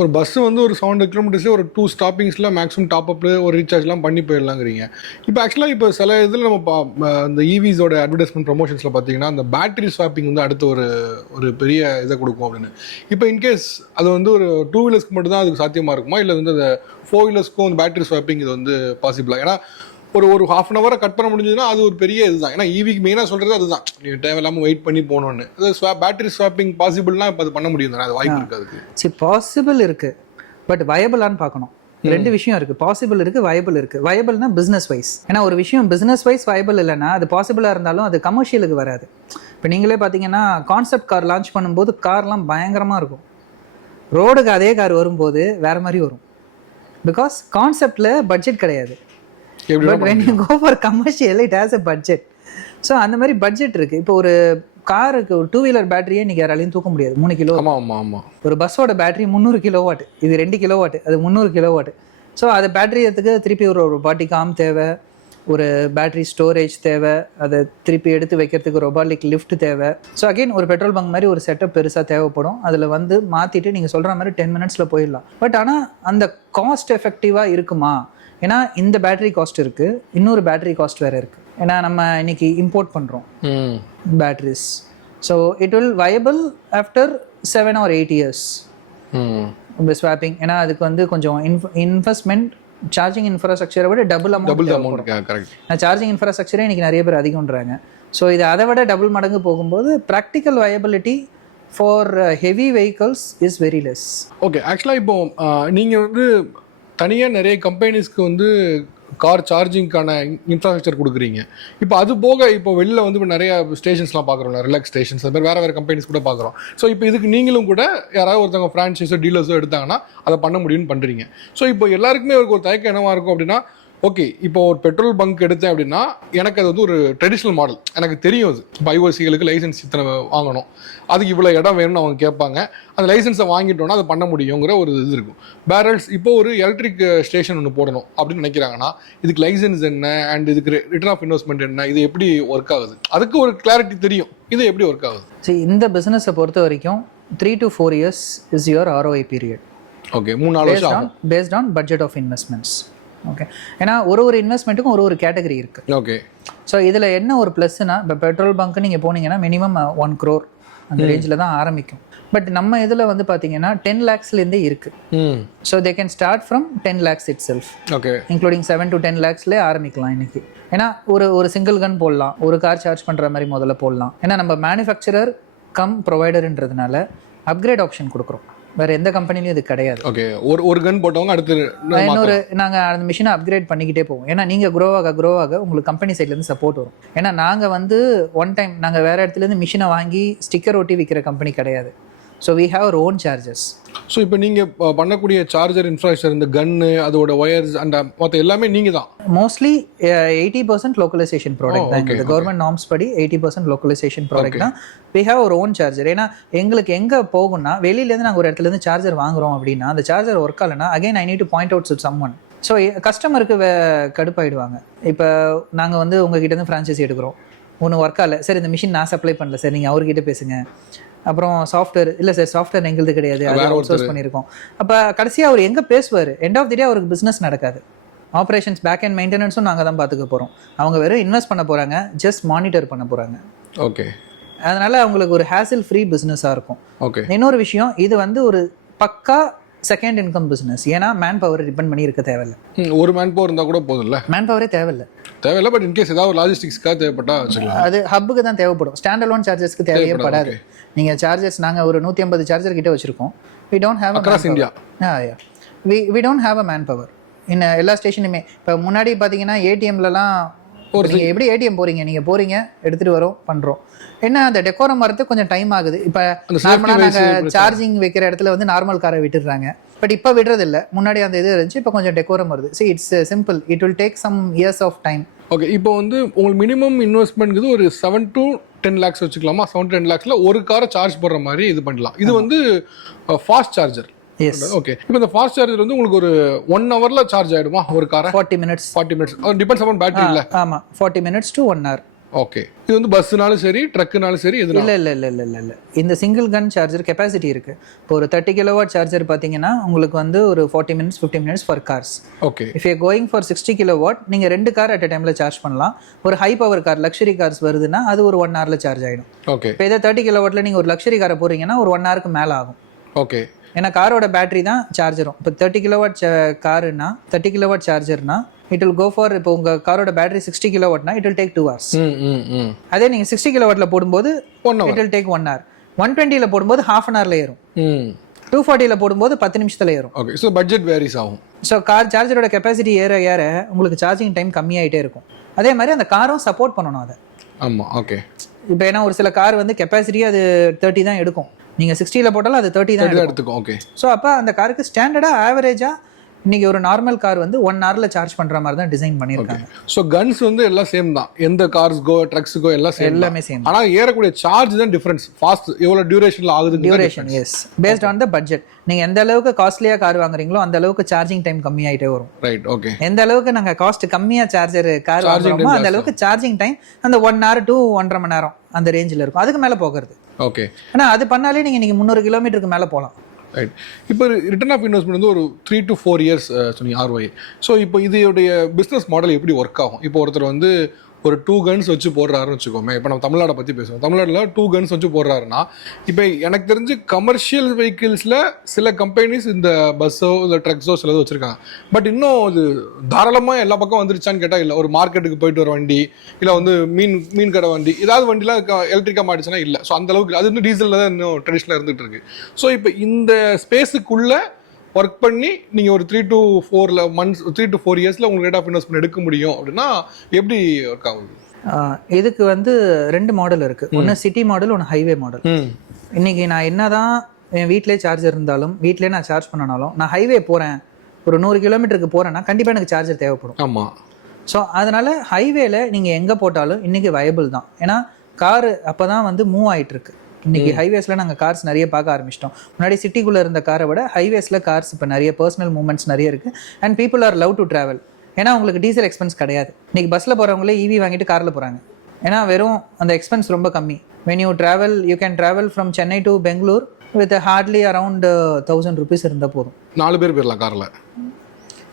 ஒரு பஸ் வந்து ஒரு 700 கிலோமீட்டர்ஸ்லேயே ஒரு 2 ஸ்டாப்பிங்ஸில் மேக்ஸிமம் டாப்அப்பில் ஒரு ரீசார்ஜ்லாம் பண்ணி போயிடலாங்கிறீங்க. இப்போ ஆக்சுவலாக இப்போ சில இதில் நம்ம இந்த EVஸோட அட்வர்டைஸ்மெண்ட் ப்ரொமோஷன்ஸில் பார்த்தீங்கன்னா, அந்த பேட்டரி ஸ்வாப்பிங் வந்து அடுத்த ஒரு பெரிய இதை கொடுக்கும் அப்படின்னு. இப்போ இன்கேஸ் அது வந்து ஒரு 2 வீலர்ஸ்க்கு மட்டும் தான் அதுக்கு சாத்தியமாக இருக்குமா, இல்லை வந்து அந்த 4 வீலர்ஸ்க்கும் அந்த பேட்டரி ஸ்வாப்பிங் இது வந்து பாசிபிளா? ஏன்னா ஒரு ½ அன் ஹவரை கட் பண்ண முடிஞ்சதுன்னா அது ஒரு பெரிய இதுதான். ஏன்னா EVக்கு மெயினாக சொல்கிறது அதுதான், நீங்கள் தேவையில்லாமல் வெயிட் பண்ணி போகணுன்னு. அது பேட்டரி ஸ்வாப்பிங் பாசிபிள்னா இப்போ அது பண்ண முடியும் தானே? அது வாய்ப்பு இருக்குது அதுக்கு? சரி, பாசிபிள் இருக்குது, பட் வயபிளான்னு பார்க்கணும். 2 விஷயம் இருக்குது. பாசிபிள் இருக்குது, வயபிள் இருக்குது. வயபிள்னா பிஸ்னஸ் வைஸ். ஏன்னா ஒரு விஷயம் பிஸ்னஸ் வைஸ் வயபிள் இல்லைன்னா அது பாசிபிளாக இருந்தாலும் அது கமர்ஷியலுக்கு வராது. இப்போ நீங்களே பார்த்தீங்கன்னா, கான்செப்ட் கார் லான்ச் பண்ணும்போது கார்லாம் பயங்கரமாக இருக்கும். ரோடுக்கு அதே கார் வரும்போது வேறு மாதிரி வரும். பிகாஸ் கான்செப்டில் பட்ஜெட் கிடையாது. But when you go for commercial, it has a budget. So அந்த மாதிரி பட்ஜெட் இருக்குது. இப்போ ஒரு காருக்கு ஒரு 2 வீலர் பேட்டரியே இன்றைக்கி யாராலையும் தூக்க முடியாது. 3 கிலோ. ஆமாம். ஒரு பஸ்ஸோட பேட்டரி 300 கிலோவாட், இது 2 கிலோவாட், அது 300 கிலோவாட். ஸோ அது பேட்டரியத்துக்கு திருப்பி ஒரு பாட்டிக் ஆர்ம் தேவை, ஒரு பேட்டரி ஸ்டோரேஜ் தேவை, அதை திருப்பி எடுத்து வைக்கிறதுக்கு ரொபாட்டிக் லிஃப்ட் தேவை. ஸோ அகெயின் ஒரு பெட்ரோல் பங்க் மாதிரி ஒரு செட்டப் பெருசாக தேவைப்படும். அதில் வந்து மாற்றிட்டு நீங்கள் சொல்கிற மாதிரி 10 மினிட்ஸில் போயிடலாம். பட் ஆனால் அந்த காஸ்ட் எஃபெக்டிவாக இருக்குமா? ஏன்னா இந்த பேட்டரி காஸ்ட் இருக்குது, இன்னொரு பேட்டரி காஸ்ட் வேறு இருக்குது. ஏன்னா நம்ம இன்னைக்கு இம்போர்ட் பண்ணுறோம் batteries. So it will viable after 7 or 8 years இந்த ஸ்வாப்பிங். ஏன்னா அதுக்கு வந்து கொஞ்சம் இன்வெஸ்ட்மெண்ட் சார்ஜிங் இன்ஃப்ராஸ்ட்ரக்சரை விட டபுள் அமௌண்ட். சார்ஜிங் இன்ஃப்ராஸ்ட்ரக்சரே இன்னைக்கு நிறைய பேர் அதிகம்ன்றாங்க. ஸோ இது அதை விட டபுள் மடங்கு போகும்போது practical viability for heavy vehicles is very less. Okay, ஆக்சுவலாக இப்போ நீங்கள் வந்து தனியாக நிறைய கம்பெனிஸ்க்கு வந்து கார் சார்ஜிங்க்கான இன்ஃப்ராஸ்ட்ரக்சர் கொடுக்குறீங்க. இப்போ அது போக இப்போ வெளில வந்து இப்போ நிறைய ஸ்டேஷன்ஸ்லாம் பார்க்குறோம்ல, ரிலாக்ஸ் ஸ்டேஷன்ஸ், அது மாதிரி வேறு கம்பெனிஸ் கூட பார்க்குறோம். ஸோ இப்போ இதுக்கு நீங்களும் கூட யாராவது ஒருத்தவங்க ஃப்ரான்ச்சைஸோ டீலர்ஸோ எடுத்தாங்கன்னா அதை பண்ண முடியும்னு பண்ணுறீங்க. ஸோ இப்போ எல்லாருக்குமே ஒரு தயக்கம் என்னவாக இருக்கும் அப்படின்னா, ஓகே இப்போ ஒரு பெட்ரோல் பங்க் எடுத்தேன் அப்படின்னா எனக்கு அது வந்து ஒரு ட்ரெடிஷ்னல் மாடல், எனக்கு தெரியும். அது இப்போ ஐஓசிகளுக்கு லைசன்ஸ் இத்தனை வாங்கணும், அதுக்கு இவ்வளோ இடம் வேணும்னு அவங்க கேட்பாங்க. அந்த லைசன்ஸை வாங்கிட்டோன்னா அதை பண்ண முடியுங்கிற ஒரு இது இருக்கும். பேரல்ஸ் இப்போ ஒரு எலக்ட்ரிக் ஸ்டேஷன் ஒன்று போடணும் அப்படின்னு நினைக்கிறாங்கன்னா இதுக்கு லைசன்ஸ் என்ன அண்ட் இதுக்கு ரிட்டர்ன் ஆஃப் இன்வெஸ்ட்மெண்ட் என்ன, இது எப்படி ஒர்க் ஆகுது, அதுக்கு ஒரு கிளாரிட்டி தெரியும். இது எப்படி ஒர்க் ஆகுது? சரி, இந்த பிஸ்னஸை பொறுத்த வரைக்கும் 3 to 4 years is your ROI period. Okay, 3-4 வருஷம் based on budget of investments. Okay, ஏன்னா ஒரு இன்வெஸ்ட்மெண்ட்டுக்கும் ஒரு கேட்டகரி இருக்குது. ஓகே, ஸோ இதில் என்ன ஒரு ப்ளஸ்னா, இப்போ பெட்ரோல் பங்க் நீங்கள் போனீங்கன்னா மினிமம் 1 crore அந்த ரேஞ்சில் தான் ஆரம்பிக்கும். பட் நம்ம இதில் வந்து பார்த்தீங்கன்னா 10 lakhsலேருந்தே இருக்குது. So they can start from 10 lakhs it self, okay, including 7 to 10 lakhsலேயே ஆரம்பிக்கலாம் இன்னைக்கு. ஏன்னா ஒரு சிங்கிள் கன் போடலாம், ஒரு கார் சார்ஜ் பண்ணுற மாதிரி முதல்ல போடலாம். ஏன்னா நம்ம மேனுஃபேக்சரர் கம் ப்ரொவைடர்ன்றதுனால அப்கிரேட் ஆப்ஷன் கொடுக்குறோம். வேற எந்த கம்பெனிலையும் இது கிடையாது. ஓகே, ஒரு கன் போட்டவங்க அடுத்து இன்னொரு நாங்கள் அந்த மிஷினை அப்கிரேட் பண்ணிக்கிட்டே போவோம். ஏன்னா நீங்கள் க்ரோ ஆக உங்களுக்கு கம்பெனி சைட்லேருந்து சப்போர்ட் வரும். ஏன்னா நாங்கள் வந்து ஒன் டைம் நாங்கள் வேறு இடத்துலேருந்து மிஷினை வாங்கி ஸ்டிக்கர் ஒட்டி விற்கிற கம்பெனி கிடையாது. So we have our own charges. So இப்போ நீங்கள் பண்ணக்கூடிய சார்ஜர் இன்ஃப்ராஸ்ட்ரக்சர், இந்த கன்னு, அதோட ஒயர்ஸ் அண்ட் மற்ற எல்லாமே நீங்கள் தான்? மோஸ்ட்லி 80% லோக்கலைசேஷன் ப்ராடக்ட் தான். இந்த கவர்மெண்ட் நார்ம்ஸ் படி 80% லோக்கலைசேஷன் ப்ராடக்ட் தான். வி ஹேவ் ஒரு ஓன் சார்ஜர். ஏன்னா எங்களுக்கு எங்கே போகும்னா, வெளியிலேருந்து நாங்கள் ஒரு இடத்துலேருந்து சார்ஜர் வாங்குறோம் அப்படின்னா அந்த சார்ஜர் ஒர்க் ஆகலைன்னா again I need to point out to summon. So கஸ்டமருக்கு கடுப்பாயிடுவாங்க. இப்போ நாங்கள் வந்து உங்ககிட்ட ஃப்ரான்ச்சைசி எடுக்கிறோம், ஒன்று ஒர்க் ஆகலை, சரி இந்த மிஷின் நான் சப்ளை பண்ணல சார், நீங்கள் அவர்கிட்ட பேசுங்க. அப்புறம் சாஃப்ட்வேர் இல்லை சார், சாஃப்ட்வேர் எங்களுது கிடையாது, அதை அவுட் சோர்ஸ் பண்ணியிருக்கோம். அப்போ கடைசியாக அவர் எங்கே பேசுவார்? எண்ட் ஆஃப் தி டே அவருக்கு பிஸ்னஸ் நடக்காது. ஆப்ரேஷன்ஸ், பேக் அண்ட் மெயின்டெனன்ஸும் நாங்கள் தான் பார்த்துக்க போகிறோம். அவங்க வெறும் இன்வெஸ்ட் பண்ண போகிறாங்க, ஜஸ்ட் மானிட்டர் பண்ண போகிறாங்க. ஓகே, அதனால் அவங்களுக்கு ஒரு ஹேசில் ஃப்ரீ பிஸ்னஸாக இருக்கும். ஓகே. இன்னொரு விஷயம், இது வந்து ஒரு பக்கா செகண்ட் இன்கம் பிஸ்னஸ். ஏன்னா மேன் பவர் டிபெண்ட் பண்ணி இருக்க தேவையில்லை. ஒரு மேன் பவர் இருந்தால் கூட போதும்ல? மேன் பவரே தேவையில்லை. பட் இன்கேஸ் ஏதாவது லாஜிஸ்டிக்ஸ்க்காக தேவைப்பட்டா வச்சுக்கலாம். அது ஹப்புக்கு தான் தேவைப்படும், ஸ்டாண்ட் அலோன் சார்ஜஸ்க்கு தேவையே படாது. நீங்கள் சார்ஜர்ஸ் நாங்கள் ஒரு 150 சார்ஜர் கிட்ட வச்சுருக்கோம். We don't have across India. We don't have a man power இன்னும் எல்லா ஸ்டேஷனுமே. இப்போ முன்னாடி பார்த்தீங்கன்னா ஏடிஎம்லலாம் நீங்கள் எப்படி ஏடிஎம் போகிறீங்க, நீங்கள் போகிறீங்க எடுத்துகிட்டு வரோம் பண்ணுறோம். என்ன அந்த டெக்கோரம் வரது கொஞ்சம் டைம் ஆகுது. இப்போ நார்மலாக நாங்கள் சார்ஜிங் வைக்கிற இடத்துல வந்து நார்மல் காரை விட்டுடுறாங்க. பட் இப்போ விடுறது இல்லை, முன்னாடி அந்த இது இருந்துச்சு, இப்போ கொஞ்சம் டெக்கோரம் வருது. So it's simple, it will take some years of time. Okay, இப்போ வந்து உங்களுக்கு மினிமம் இன்வெஸ்ட்மெண்ட்ங்கிறது ஒரு 7 to 10 lakhs வச்சுக்கலாமா? 7 to 10 lakhsல ஒரு காரை சார்ஜ் போடுற மாதிரி இது பண்ணலாம். இது வந்து ஃபாஸ்ட் சார்ஜர். ஓகே, இப்போ இந்த ஃபாஸ்ட் சார்ஜர் வந்து உங்களுக்கு ஒரு 1 hourல சார்ஜ் ஆயிடுமா ஒரு காரை? 40 minutes. டிபெண்ட்ஸ் அப்பான் பேட்டரி இல்ல? ஆமா, 40 minutes to 1 hour. ஓகே, இது வந்து பஸ்னாலும் சரி, ட்ரக்குனாலும் சரி, எதுனா? இல்ல இந்த சிங்கிள் கன் சார்ஜர் கெப்பாசிட்டி இருக்கு. இப்போ ஒரு 30 kilowatt சார்ஜர் பாத்தீங்கன்னா உங்களுக்கு வந்து ஒரு 40 minutes 50 minutes for cars. Okay, if you going for 60 kilowatt நீங்க 2 கார் அட் a டைம்ல சார்ஜ் பண்ணலாம். ஒரு high power car, luxury cars வருதுன்னா அது ஒரு 1 hourல சார்ஜ் ஆயிடும். ஓகே, இப்போ இதே 30 kilowattல நீங்க ஒரு லக்ஸரி காரை போறீங்கன்னா ஒரு 1 hourக்கு மேல ஆகும். ஓகே, ஏன்னா காரோட பேட்டரி தான் சார்ஜரும். இப்போ 30 kilowatt காருன்னா 30 kilowatt சார்ஜர்னா இட் வில் கோ ஃபார், இப்போ உங்க காரோட பேட்டரி 60 kilowattனா இட் வில் டேக் 2 hours. அதே நீங்க 60 kilowattல போடும்போது இட் வில் டேக் 1 hour. 120ல போடும்போது half an hourல ஏறும். 240ல போடும்போது 10 நிமிஷத்துல ஏறும். ஓகே, ஸோ பட்ஜெட் வேரிஸ் ஆகும். ஸோ கார் சார்ஜரோட கெப்பாசிட்டி ஏற உங்களுக்கு சார்ஜிங் டைம் கம்மியாயிட்டே இருக்கும். அதே மாதிரி அந்த காரும் சப்போர்ட் பண்ணணும் அதை. ஆமா, ஓகே. இப்போ ஏன்னா ஒரு சில கார் வந்து கெப்பாசிட்டியே அது 30 தான் எடுக்கும், நீங்க 60ல போட்டாலும் அது 30 தான் எடுத்துக்கும். ஓகே, ஸோ அப்போ அந்த காருக்கு ஸ்டாண்டர்டா ஆவரேஜா இன்னைக்கு ஒரு நார்மல் கார் வந்து 1 hourல சார்ஜ் பண்ற மாதிரி தான் டிசைன் பண்ணிருக்காங்க. ஸோ கன்ஸ் வந்து எல்லாம் சேம் தான், எந்த கார்ஸ்கோ ட்ரக்ஸ்கோ எல்லாம் சேம், எல்லாமே சேம். ஆனா ஏறக்கூடிய சார்ஜ் தான் டிஃபரன்ஸ். ஃபாஸ்ட் எவ்வளவு டியூரேஷன்ல ஆகுது? Duration, yes, based on the budget. நீங்க எந்த அளவுக்கு காஸ்ட்லியா கார் வாங்குறீங்களோ அந்த அளவுக்கு சார்ஜிங் டைம் கம்மியாயிட்டே வரும். Right, okay. எந்த அளவுக்கு நாங்க காஸ்ட் கம்மியா சார்ஜர் கார் வாங்குறோமோ அந்த அளவுக்கு சார்ஜிங் டைம் அந்த 1 hour to 1.5 மணி நேரம் அந்த ரேஞ்சில் இருக்கும். அதுக்கு மேல போகிறது. ஓகே, ஆனா அது பண்ணாலே நீங்க 300 கிலோமீட்டருக்கு மேல போகலாம். ரைட். இப்போ ரிட்டர்ன் ஆஃப் இன்வெஸ்ட்மெண்ட் வந்து ஒரு 3 to 4 years சொன்னீங்க ROI. ஸோ இப்போ இதோடைய பிஸ்னஸ் மாடல் எப்படி ஒர்க் ஆகும்? இப்போ ஒருத்தர் வந்து ஒரு 2 guns வச்சு போடுறாருன்னு வச்சுக்கோமே. இப்போ நம்ம தமிழ்நாடை பற்றி பேசுவோம். தமிழ்நாட்டில் 2 guns வச்சு போடுறாருன்னா, இப்போ எனக்கு தெரிஞ்சு கமர்ஷியல் வெஹிக்கிள்ஸில் சில கம்பெனிஸ் இந்த பஸ்ஸோ இல்லை ட்ரக்ஸோ சிலது வச்சுருக்காங்க. பட் இன்னும் அது தாராளமாக எல்லா பக்கம் வந்துருச்சான்னு கேட்டால் இல்லை. ஒரு மார்க்கெட்டுக்கு போயிட்டு வர வண்டி, இல்லை வந்து மீன் கடை வண்டி, ஏதாவது வண்டிலாம் எலக்ட்ரிக்காக மாட்டிச்சுன்னா இல்லை. ஸோ அந்தளவுக்கு அது இன்னும் டீசலில் தான் இன்னும் ட்ரெடிஷ்னலாக இருந்துகிட்டு இருக்கு. ஸோ இப்போ இந்த ஸ்பேஸுக்குள்ளே ஒர்க் பண்ணி நீங்கள் ஒரு 3 to 4 yearsல உங்களுக்கு ரேட் ஆஃப் இன்வெஸ்ட்மெண்ட் எடுக்க முடியும் அப்படின்னா எப்படி ஒர்க் ஆகுது? இதுக்கு வந்து 2 மாடல் இருக்கு. ஒன்று சிட்டி மாடல், ஒன்று ஹைவே மாடல். இன்னைக்கு நான் என்னதான் என் வீட்டிலே சார்ஜர் இருந்தாலும், வீட்டிலே நான் சார்ஜ் பண்ணனாலும், நான் ஹைவே போகிறேன், ஒரு 100 கிலோமீட்டருக்கு போகிறேன்னா கண்டிப்பாக எனக்கு சார்ஜர் தேவைப்படும். ஆமாம். ஸோ அதனால ஹைவேல நீங்கள் எங்கே போட்டாலும் இன்னைக்கு வயபிள் தான். ஏன்னா காரு அப்போ தான் வந்து மூவ் ஆகிட்டு இருக்கு. இன்னைக்கு ஹைவேஸ்ல நாங்கள் கார்ஸ் நிறைய பார்க்க ஆரம்பிச்சிட்டோம். முன்னாடி சிட்டிக்குள்ளே இருந்த காரை விட ஹைவேஸ்ல கார்ஸ் இப்போ நிறைய பர்சனல் மூவ்மெண்ட்ஸ் நிறைய இருக்கு. And people are love to travel. ஏன்னா உங்களுக்கு டீசல் எக்ஸ்பென்ஸ் கிடையாது. இன்னைக்கு பஸ்ஸில் போகிறவங்களே EV வாங்கிட்டு காரில் போகிறாங்க. ஏன்னா வெறும் அந்த எக்ஸ்பென்ஸ் ரொம்ப கம்மி. When you travel, you can travel from Chennai to Bangalore with hardly around 1000 rupees இருந்தால் போதும். 4 பேர் போயிடலாம் காரில்.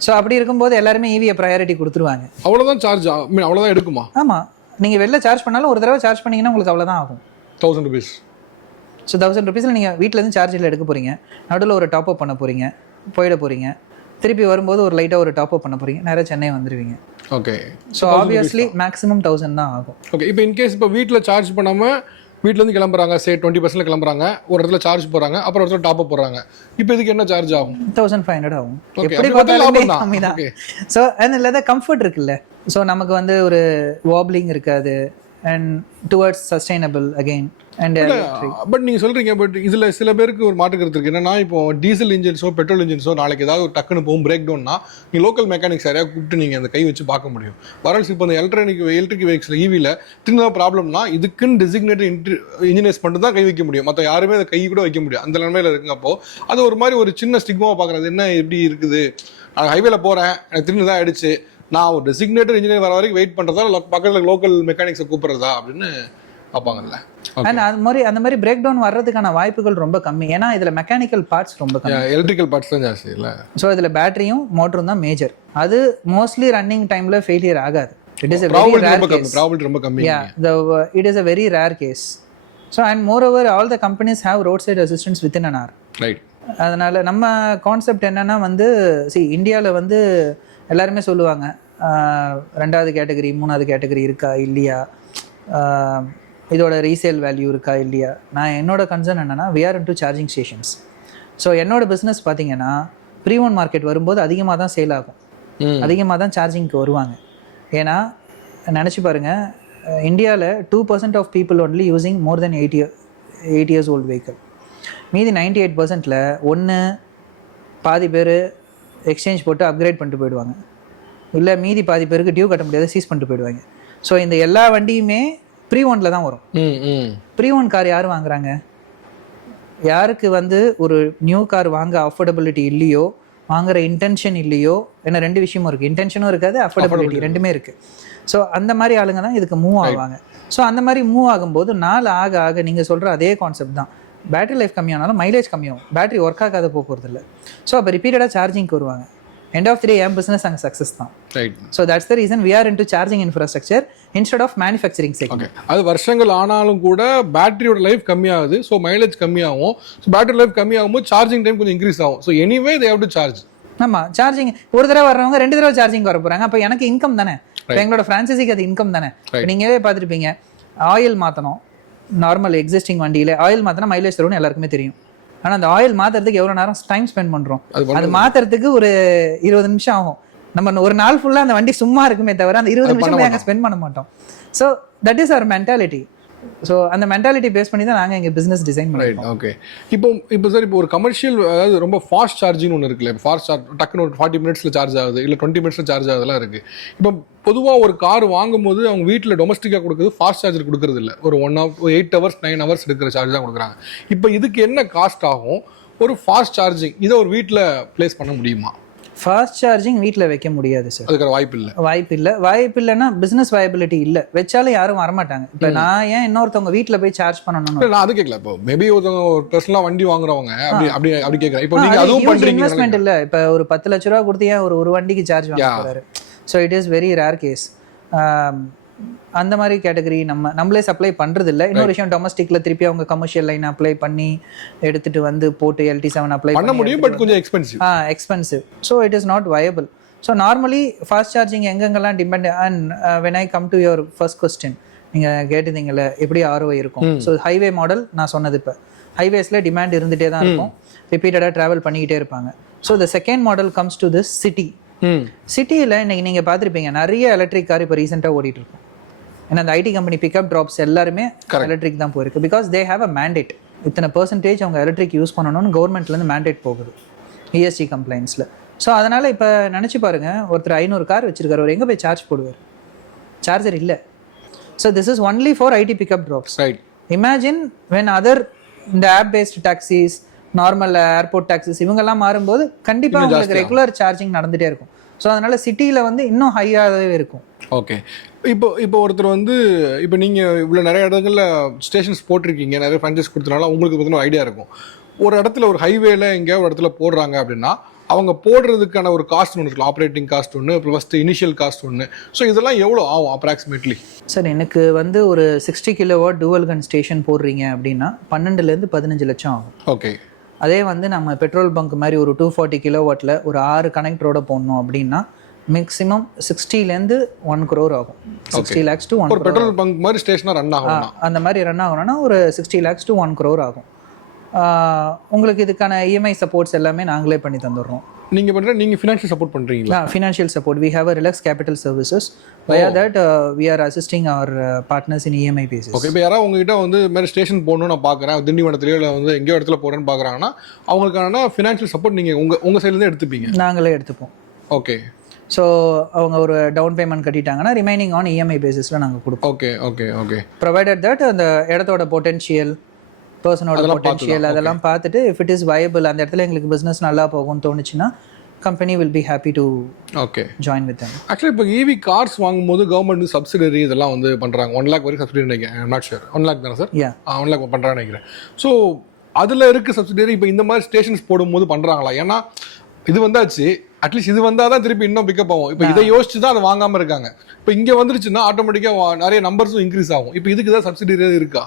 ஸோ அப்படி இருக்கும்போது எல்லாருமே EV ப்ரையாரிட்டி கொடுத்துருவாங்க. அவ்வளோதான் சார்ஜ், அவ்வளோதான் எடுக்குமா? ஆமாம், நீங்கள் வெளில சார்ஜ் பண்ணாலும் ஒரு தடவை சார்ஜ் பண்ணீங்கன்னா உங்களுக்கு அவ்வளோதான் ஆகும். 1000 rupees. ஸோ 1000 rupeesல நீங்கள் வீட்டிலேருந்து சார்ஜில் எடுக்க போகிறீங்க, நடுவில் ஒரு டாப் அப் பண்ண போகிறீங்க, போயிட போகிறீங்க, திருப்பி வரும்போது ஒரு லைட்டாக ஒரு டாப் அப் பண்ண போகிறீங்க, நேராக சென்னை வந்துடுவீங்க. ஓகே. ஸோ ஆப்வியஸ்லி மேக்ஸிமம் 1000 தான் ஆகும். ஓகே. இப்போ இன்கேஸ் இப்போ வீட்டில் சார்ஜ் பண்ணாமல் வீட்டிலேருந்து கிளம்புறாங்க, சே 20% கிளம்புறாங்க, ஒரு இடத்துல சார்ஜ் போடுறாங்க, அப்புறம் ஒரு இடத்துல டாப் அப் போடுறாங்க, இப்போ இதுக்கு என்ன சார்ஜ் ஆகும்? 1500 ஆகும். Okay, எப்படி அப்படி பார்த்தாலுமே லாபம் தான். கம்மி தான். Okay. ஸோ அதில் தான் கம்ஃபர்ட் இருக்குல்ல. ஸோ நமக்கு வந்து ஒரு வாப்லிங் இருக்காது and towards sustainable again and but நீங்கள் சொல்கிறீங்க, பட் இதில் சில பேருக்கு ஒரு மாற்றுக்கிறது இருக்குது. என்னன்னா, இப்போ டீசல் இன்ஜின்ஸோ பெட்ரோல் இன்ஜின்ஸோ நாளைக்கு ஏதாவது ஒரு டக்குன்னு போகும் பிரேக் டவுன்னா, நீங்கள் லோக்கல் மெக்கானிக்ஸ் யாரையா கூப்பிட்டு நீங்கள் அந்த கை வச்சு பார்க்க முடியும். வரல்ஸ் இப்போ அந்த எலக்ட்ரிக் வெஹிக்கிள் ஈவியில் சின்னதாக ப்ராப்ளம்னா இதுக்குன்னு டெசிக்னேட்டட் இன்ஜினியர்ஸ் மட்டும் தான் கை வைக்க முடியும், மற்ற யாருமே அதை கை கூட வைக்க முடியும். அந்த நிலைமையில் இருக்குங்கப்போ அது ஒரு மாதிரி ஒரு சின்ன ஸ்டிக்மாவை பார்க்குறது. என்ன எப்படி இருக்குது, நான் ஹைவேல போகிறேன், எனக்கு திரும்பி தான் ஆயிடுச்சு, நான் ஒரு டெசிக்னேட்டட் இன்ஜினியர் வர வரைக்கும் வெயிட் பண்ணுறதா, பக்கத்தில் லோக்கல் மெக்கானிக்ஸை கூப்பிட்றதா அப்படின்னு பார்ப்பாங்கல்ல. அண்ட் அந்த மாதிரி பிரேக் டவுன் வர்றதுக்கான வாய்ப்புகள் ரொம்ப கம்மி. ஏன்னா இதில் மெக்கானிக்கல் பார்ட்ஸ் ரொம்ப கம்மி, எலக்ட்ரிக்கல் பார்ட்ஸ் தான் ஜாஸ்தி இல்லை. ஸோ இதில் பேட்டரியும் மோட்டரும் தான் மேஜர். அது மோஸ்ட்லி ரன்னிங் டைமில் ஃபெயிலியர் ஆகாது. இட் இஸ் ரொம்ப கம்மி. It is a very rare case. So and moreover all the companies have road side assistance within an hour. Right. அதனால் நம்ம கான்செப்ட் என்னென்னா வந்து இந்தியாவில் வந்து எல்லாருமே சொல்லுவாங்க 2வது கேட்டகரி 3வது கேட்டகரி இருக்கா இல்லையா, இதோட ரீசேல் வேல்யூ இருக்கா இல்லையா. நான் என்னோட கன்சர்ன் என்னென்னா we are into charging stations. So என்னோட பிஸ்னஸ் பார்த்தீங்கன்னா ப்ரீ-ஓன் மார்க்கெட் வரும்போது அதிகமாக தான் சேல் ஆகும், அதிகமாக தான் சார்ஜிங்க்கு வருவாங்க. ஏன்னா நினச்சி பாருங்கள், இந்தியாவில் 2% of people only using more than 8 years old vehicle. மீதி 98%ல் ஒன்று பாதி பேர் எக்ஸ்சேஞ்ச் போட்டு அப்கிரேட் பண்ணிட்டு போயிடுவாங்க, இல்லை மீதி பாதி பேருக்கு டியூ கட்ட முடியாத சீஸ் பண்ணிட்டு போயிடுவாங்க. ஸோ இந்த எல்லா வண்டியுமே ப்ரீ-ஓனில் தான் வரும். ப்ரீ-ஓன் கார் யார் வாங்குறாங்க? யாருக்கு வந்து ஒரு நியூ கார் வாங்க அஃபோர்டபிலிட்டி இல்லையோ, வாங்குற இன்டென்ஷன் இல்லையோ, ஏன்னா 2 விஷயமும் இருக்குது, இன்டென்ஷனும் இருக்காது, அஃபோர்டபிலிட்டி ரெண்டுமே இருக்குது. ஸோ அந்த மாதிரி ஆளுங்க தான் இதுக்கு மூவ் ஆவாங்க. ஸோ அந்த மாதிரி மூவ் ஆகும்போது நாள் ஆக ஆக நீங்கள் சொல்கிற அதே கான்செப்ட் தான், பேட்டரி லைஃப் கம்மியானாலும் மைலேஜ் கம்மியாகும், பேட்டரி ஒர்க் ஆகாத போகிறது இல்லை. ஸோ அப்போ ரிப்பீட்டடாக சார்ஜிங்க்கு வருவாங்க. எண்ட் ஆஃப் தி டே என் பிஸ்னஸ் அங்கே சக்ஸஸ் தான். Right. So that's the reason we are into charging infrastructure instead of manufacturing segment. அது வருஷங்கள் ஆனாலும் கூட பேட்டரியோட லைஃப் கம்மியாகுது, ஸோ மைலேஜ் கம்மியாகும். ஸோ பேட்டரி லைஃப் கம்மியாகும்போது சார்ஜிங் டைம் கொஞ்சம் இன்க்ரீஸ் ஆகும். So anyway they have to charge. ஆமாம், சார்ஜிங் ஒரு தடவை வர்றவங்க 2 தடவை சார்ஜிங் வர போகிறாங்க. அப்போ எனக்கு இன்கம் தானே, எங்களோட ஃப்ரான்சைசிக்கு அது இன்கம் தானே. நீங்களே பார்த்துருப்பீங்க, ஆயில் மாற்றணும், நார்மல் எக்ஸிஸ்டிங் வண்டியில் ஆயில் மாற்றினா மைலேஜ் தரும்னு எல்லாருக்குமே தெரியும். ஆனால் அந்த ஆயில் மாற்றுறதுக்கு எவ்வளோ நேரம் டைம் ஸ்பெண்ட் பண்ணுறோம், அது மாற்றுறதுக்கு ஒரு 20 நிமிஷம் ஆகும். நம்ம ஒரு நாள் ஃபுல்லாக அந்த வண்டி சும்மா இருக்குமே தவிர அந்த 20 நிமிஷம் நாங்கள் ஸ்பெண்ட் பண்ண மாட்டோம். So that is our mentality. So அந்த மென்டாலிட்டி பேஸ் பண்ணி தான் நாங்கள் எங்கள் பிஸ்னஸ் டிசைன் பண்ணிருக்கோம். ஓகே. இப்போ சார், இப்போ ஒரு கமர்ஷியல், அதாவது ரொம்ப ஃபாஸ்ட் சார்ஜிங் ஒன்று இருக்குல்ல, இப்போ ஃபாஸ்ட் சார்ஜ் டக்குன்னு ஒரு 40 minutesல சார்ஜ் ஆகுது, இல்லை 20 minutesல சார்ஜ் ஆகுதுலாம் இருக்குது. இப்போ பொதுவாக ஒரு கார் வாங்கும்போது அவங்க வீட்டில் டொமஸ்டிக்காக கொடுக்குறது ஃபாஸ்ட் சார்ஜர் கொடுக்குறது இல்லை, ஒரு 8 hours 9 hours எடுக்கிற சார்ஜ் தான் கொடுக்குறாங்க. இப்போ இதுக்கு என்ன காஸ்ட் ஆகும் ஒரு ஃபாஸ்ட் சார்ஜிங்? இதை ஒரு வீட்டில் பிளேஸ் பண்ண முடியுமா? ஃபாஸ்ட் சார்ஜிங் வீட்டில் வைக்க முடியாது சார், அதுக்கு வாய்ப்பு இல்லைன்னா பிஸ்னஸ் வயபிலிட்டி இல்லை, வச்சாலும் யாரும் வரமாட்டாங்க. இப்போ நான் ஏன் இன்னொருத்தவங்க வீட்டில் போய் சார்ஜ் பண்ணணும்? நான் அது கேட்கல. இப்போ மேபி ஒருத்தவங்க ஒரு பர்சனலாக வண்டி வாங்குறவங்க அப்படி கேட்குறேன். இப்போ நீங்கள் அதுவும் பண்ணுறீங்க, இன்வெஸ்ட்மெண்ட் இல்லை. இப்போ ஒரு 10 லட்ச ரூபா கொடுத்து ஏன் ஒரு வண்டிக்கு சார்ஜ் வாங்குறாரு? So it is very rare case. அந்த மாதிரி கேட்டகரி நம்மளே சப்ளை பண்ணுறது இல்லை. இன்னொரு விஷயம், டொமஸ்டிக்கில் திருப்பி அவங்க கமர்ஷியல் லைன் அப்ளை பண்ணி எடுத்துகிட்டு வந்து போட்டு LT7 அப்ளை பண்ண முடியும், பட் கொஞ்சம் expensive. So it is not viable. So normally fast charging எங்கெங்கெல்லாம் depend. And when I come to your first question, நீங்கள் கேட்டிருந்தீங்களே எப்படி ROI இருக்கும். ஸோ ஹைவே மாடல் நான் சொன்னது, இப்போ ஹைவேஸில் டிமாண்ட் இருந்துகிட்டே தான் இருக்கும், ரிப்பீட்டடாக ட்ராவல் பண்ணிக்கிட்டே இருப்பாங்க. So the second model comes to this சிட்டியில். இன்னைக்கு நீங்கள் பார்த்துருப்பீங்க நிறைய எலக்ட்ரிக் கார் இப்போ ரீசெண்டாக ஓடிட்டு இருக்கும். ஏன்னா அந்த ஐடி கம்பெனி பிக்கப் ட்ராப்ஸ் எல்லாருமே எலக்ட்ரிக் தான் போயிருக்கு. Because they have a mandate, இத்தனை % அவங்க எலக்ட்ரிக் யூஸ் பண்ணணும்னு கவர்மெண்ட்லேருந்து மேண்டேட் போகுது ESG கம்ப்ளைண்ட்ஸில். ஸோ அதனால் இப்போ நினச்சி பாருங்கள், ஒருத்தர் 500 கார் வச்சிருக்காரு, அவர் எங்கே போய் சார்ஜ் போடுவார்? சார்ஜர் இல்லை. So this is only for IT pickup drops. Imagine when other இந்த app based taxis, normal airport taxis இவங்கெல்லாம் மாறும்போது கண்டிப்பாக உங்களுக்கு ரெகுலர் சார்ஜிங் நடந்துகிட்டே இருக்கும். ஸோ அதனால் சிட்டியில் வந்து இன்னும் ஹையாகவே இருக்கும். ஓகே. இப்போ ஒருத்தர் வந்து, இப்போ நீங்கள் இவ்வளோ நிறைய இடங்களில் ஸ்டேஷன்ஸ் போட்டிருக்கீங்க, நிறைய ஃப்ரான்ச்சைஸ் கொடுத்தனால உங்களுக்கு பார்த்தீங்கன்னா ஐடியா இருக்கும். ஒரு இடத்துல ஒரு ஹைவேல எங்கேயாவது ஒரு இடத்துல போடுறாங்க அப்படின்னா அவங்க போடுறதுக்கான ஒரு காஸ்ட் ஒன்று இருக்குல்ல, ஆப்ரேட்டிங் காஸ்ட் ஒன்று, அப்புறம் ஃபஸ்ட்டு இனிஷியல் காஸ்ட் ஒன்று. ஸோ இதெல்லாம் எவ்வளோ ஆகும் அப்ராக்சிமேட்லி? சார் எனக்கு வந்து ஒரு 60 கிலோவாட் டூவல் கன் ஸ்டேஷன் போடுறீங்க அப்படின்னா 12 to 15 லட்சம் ஆகும். ஓகே. அதே வந்து நம்ம பெட்ரோல் பங்க் மாதிரி ஒரு 240 கிலோவாட்டில் ஒரு 6 கனெக்டரோட போடணும் அப்படின்னா மேக்ஸிமம் 60 to 1 crore ஆகும். 60 lakhs to 1 ஒரு பெட்ரோல் பங்க் மாதிரி ஸ்டேஷனாக ரன் ஆகும். அந்த மாதிரி ரன் ஆகணும்னா ஒரு 60 lakhs to 1 crore ஆகும். உங்களுக்கு இதுக்கான இஎம்ஐ சப்போர்ட்ஸ் எல்லாமே நாங்களே பண்ணி தந்துடுறோம். நீங்கள் ஃபினான்ஷியல் சப்போர்ட் பண்ணுறீங்களா? Financial support. We have a relax capital services. Via that we are assisting our partners in EMI basis. Okay. இப்போ யாராவது உங்ககிட்ட வந்து இது மாதிரி ஸ்டேஷன் போகணும்னு நான் பார்க்குறேன், திண்டிவனத்துலையோ இல்லை வந்து எங்கேயோ இடத்துல போகிறேன்னு பார்க்குறாங்கன்னா அவங்களுக்கான ஃபினான்ஷியல் சப்போர்ட் நீங்கள் உங்கள் சைட்லேருந்து எடுத்துப்பீங்க? நாங்களே எடுத்துப்போம். ஓகே. ஸோ அவங்க ஒரு டவுன் பேமெண்ட் கட்டிட்டாங்கன்னா ரிமைனிங் ஆன் இஎம்ஐ பேசிஸில் நாங்கள் கொடுப்போம். Okay okay okay. Provided that அந்த இடத்தோட பொட்டென்ஷியல், பர்சனோட பொட்டென்ஷியல் அதெல்லாம் பார்த்துட்டு இஃப் இட் இஸ் வயபிள், அந்த இடத்துல எங்களுக்கு பிஸ்னஸ் நல்லா போகும்னு தோணுச்சுன்னா company will be happy to join with them. Actually இப்போ EV கார்ஸ் வாங்கும்போது கவர்மெண்ட் சப்சிடரி இதெல்லாம் வந்து பண்ணுறாங்க. 1 lakh வரைக்கும் சப்சிடரி நினைக்கிறேன். I'm not sure. 1 lakh தானே சார்? 1 lakh பண்ணுறான்னு நினைக்கிறேன். ஸோ அதில் இருக்க சப்சிடரி இப்போ இந்த மாதிரி ஸ்டேஷன்ஸ் போடும்போது பண்ணுறாங்களா? ஏன்னா இது வந்தாச்சு, அட்லீஸ்ட் இது வந்தால் தான் திருப்பி இன்னும் பிக்கப் ஆகும். இப்போ இதை யோசிச்சு தான் அதை வாங்காமல் இருக்காங்க. இப்போ இங்கே வந்துருச்சுன்னா ஆட்டோமேட்டிக்காக நிறைய நம்பர்ஸும் இன்க்ரீஸ் ஆகும். இப்போ இதுக்கு தான் சப்சிடரி இருக்கா?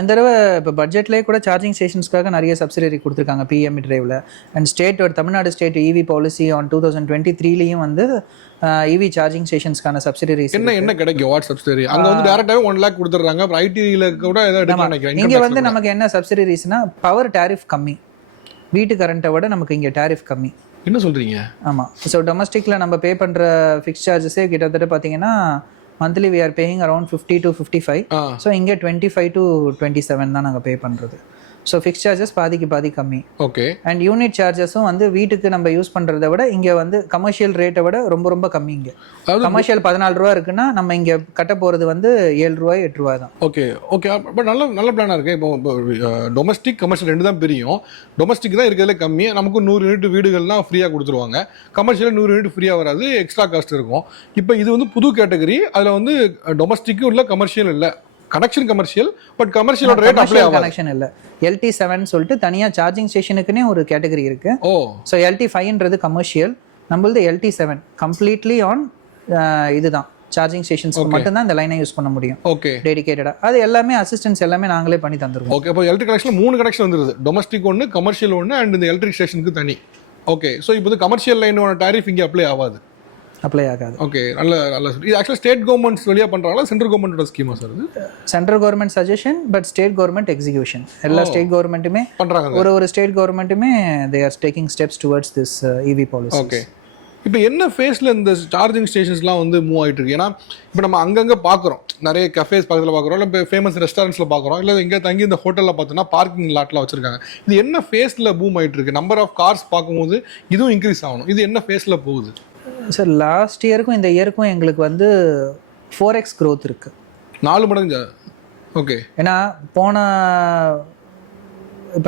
இந்த தடவை இப்போ பட்ஜெட்லேயே கூட சார்ஜிங் ஸ்டேஷன்ஸ்க்காக நிறைய சப்சிடரி கொடுத்துருக்காங்க PME டிரைவில். அண்ட் ஸ்டேட்டோட Tamil Nadu state EV policy on 2023 வந்து EV சார்ஜிங் ஸ்டேஷன்ஸ்க்கான சப்சிடரிஸ் என்ன கிடைக்கும்? What subsidiary? அங்கே வந்து டேரெக்டாகவே 1 lakh கொடுத்துட்றாங்க. அப்புறம் ஐடியில் கூட ஏதாவது எடுக்க நினைக்கிறேன். இங்கே வந்து நமக்கு என்ன சப்சிடரிஸ்னா பவர் டேரிஃப் கம்மி, வீட்டு கரண்ட்டை விட நமக்கு இங்கே டேரிஃப் கம்மி. என்ன சொல்கிறீங்க? ஆமாம். ஸோ டொமஸ்டிக்கில் நம்ம பே பண்ணுற ஃபிக்ஸ் சார்ஜஸே கிட்டத்தட்ட பார்த்தீங்கன்னா monthly we are paying around 50 to 55. ஸோ இங்கே 25 to 27 தான் நாங்கள் பே பண்ணுறது. ஸோ ஃபிக்ஸ் சார்ஜஸ் பாதிக்கு பாதி கம்மி. ஓகே. அண்ட் யூனிட் சார்ஜஸும் வந்து வீட்டுக்கு நம்ம யூஸ் பண்ணுறத விட இங்கே வந்து கமர்ஷியல் ரேட்டை விட ரொம்ப ரொம்ப கம்மி. இங்கே கமர்ஷியல் 14 ரூபா இருக்குன்னா நம்ம இங்கே கட்ட போகிறது வந்து 7 ரூபாய் 8 ரூபா தான். Okay okay. பட் நல்ல பிளானாக இருக்குது. இப்போ டொமஸ்டிக் கமர்ஷியல் ரெண்டு தான் பிரியும். டொமஸ்டிக் தான் இருக்கிறதுல கம்மி. நமக்கு 100 யூனிட் வீடுகள்லாம் ஃப்ரீயாக கொடுத்துருவாங்க. கமர்ஷியல் 100 யூனிட் ஃப்ரீயாக வராது, எக்ஸ்ட்ரா காஸ்ட் இருக்கும். இப்போ இது வந்து புது கேட்டகரி. அதில் வந்து டொமஸ்டிக்கும் இல்லை, கமர்ஷியல் இல்லை. கனெக்ஷன் கமர்ஷியல், பட் கமர்ஷியலோட ரேட் அப்ளை ஆகும். கனெக்ஷன் இல்ல. LT7 சொல்லிட்டு தனியா சார்ஜிங் ஸ்டேஷனுக்குனே ஒரு கேட்டகரி இருக்கு. சோ LT5ன்றது கமர்ஷியல், நம்மளது LT7 கம்ப்ளீட்லி ஆன் இதுதான் சார்ஜிங் ஸ்டேஷன்ஸ்க்கு மட்டும் தான் இந்த லைனை யூஸ் பண்ண முடியும். ஓகே. டெடிகேட்டடா அது எல்லாமே அசிஸ்டன்ஸ் எல்லாமே நாங்களே பண்ணி தந்துருவோம். ஓகே. அப்போ எலக்ட்ரிக் கனெக்ஷன் 3 கனெக்ஷன் வந்துருது. டொமஸ்டிக் ஒன்று, கமர்ஷியல் ஒன்று, அண்ட் இந்த எலக்ட்ரிக் ஸ்டேஷனுக்கு தனி. ஓகே. ஸோ இப்போ கமர்ஷியல் லைனோட டாரிஃப் இங்கே அப்ளை ஆகாது. அப்ளை ஆகாது. ஓகே. நல்ல இது ஆக்சுவலாக ஸ்டேட் கவர்மெண்ட்ஸ் வழியாக பண்ணுறாங்களா, சென்ட்ரல் கவர்மெண்ட்டோட ஸ்கீமா சார்? இது central government suggestion, but state government execution. எல்லா ஸ்டேட் கவர்மெண்ட்டுமே பண்ணுறாங்க. ஒரு ஸ்டேட் கவர்மெண்ட்டுமே they are taking steps towards this EV policy. Okay. இப்போ என்ன ஃபேஸில் இந்த சார்ஜிங் ஸ்டேஷன்ஸ்லாம் வந்து மூவ் ஆகிட்டு இருக்கு? ஏன்னா இப்போ நம்ம அங்கங்கே பார்க்குறோம், நிறைய கஃபேஸ் பக்கத்தில் பார்க்குறோம், இல்லை இப்போ ஃபேமஸ் ரெஸ்டாரண்ட்ஸில் பார்க்குறோம், இல்லை எங்கே தங்கி இந்த ஹோட்டலில் பார்த்தோன்னா பார்க்கிங் லாட்லாம் வச்சுருக்காங்க. இது என்ன ஃபேஸில் பூம் ஆகிட்டு இருக்கு? நம்பர் ஆஃப் கார்ஸ் பார்க்கும்போது இதுவும் இன்க்ரீஸ் ஆகணும். இது என்ன ஃபேஸில் போகுது சார்? லாஸ்ட் இயருக்கும் இந்த இயருக்கும் எங்களுக்கு வந்து 4x growth இருக்கு. 4 மடங்கு. ஓகே. ஏன்னா இப்போ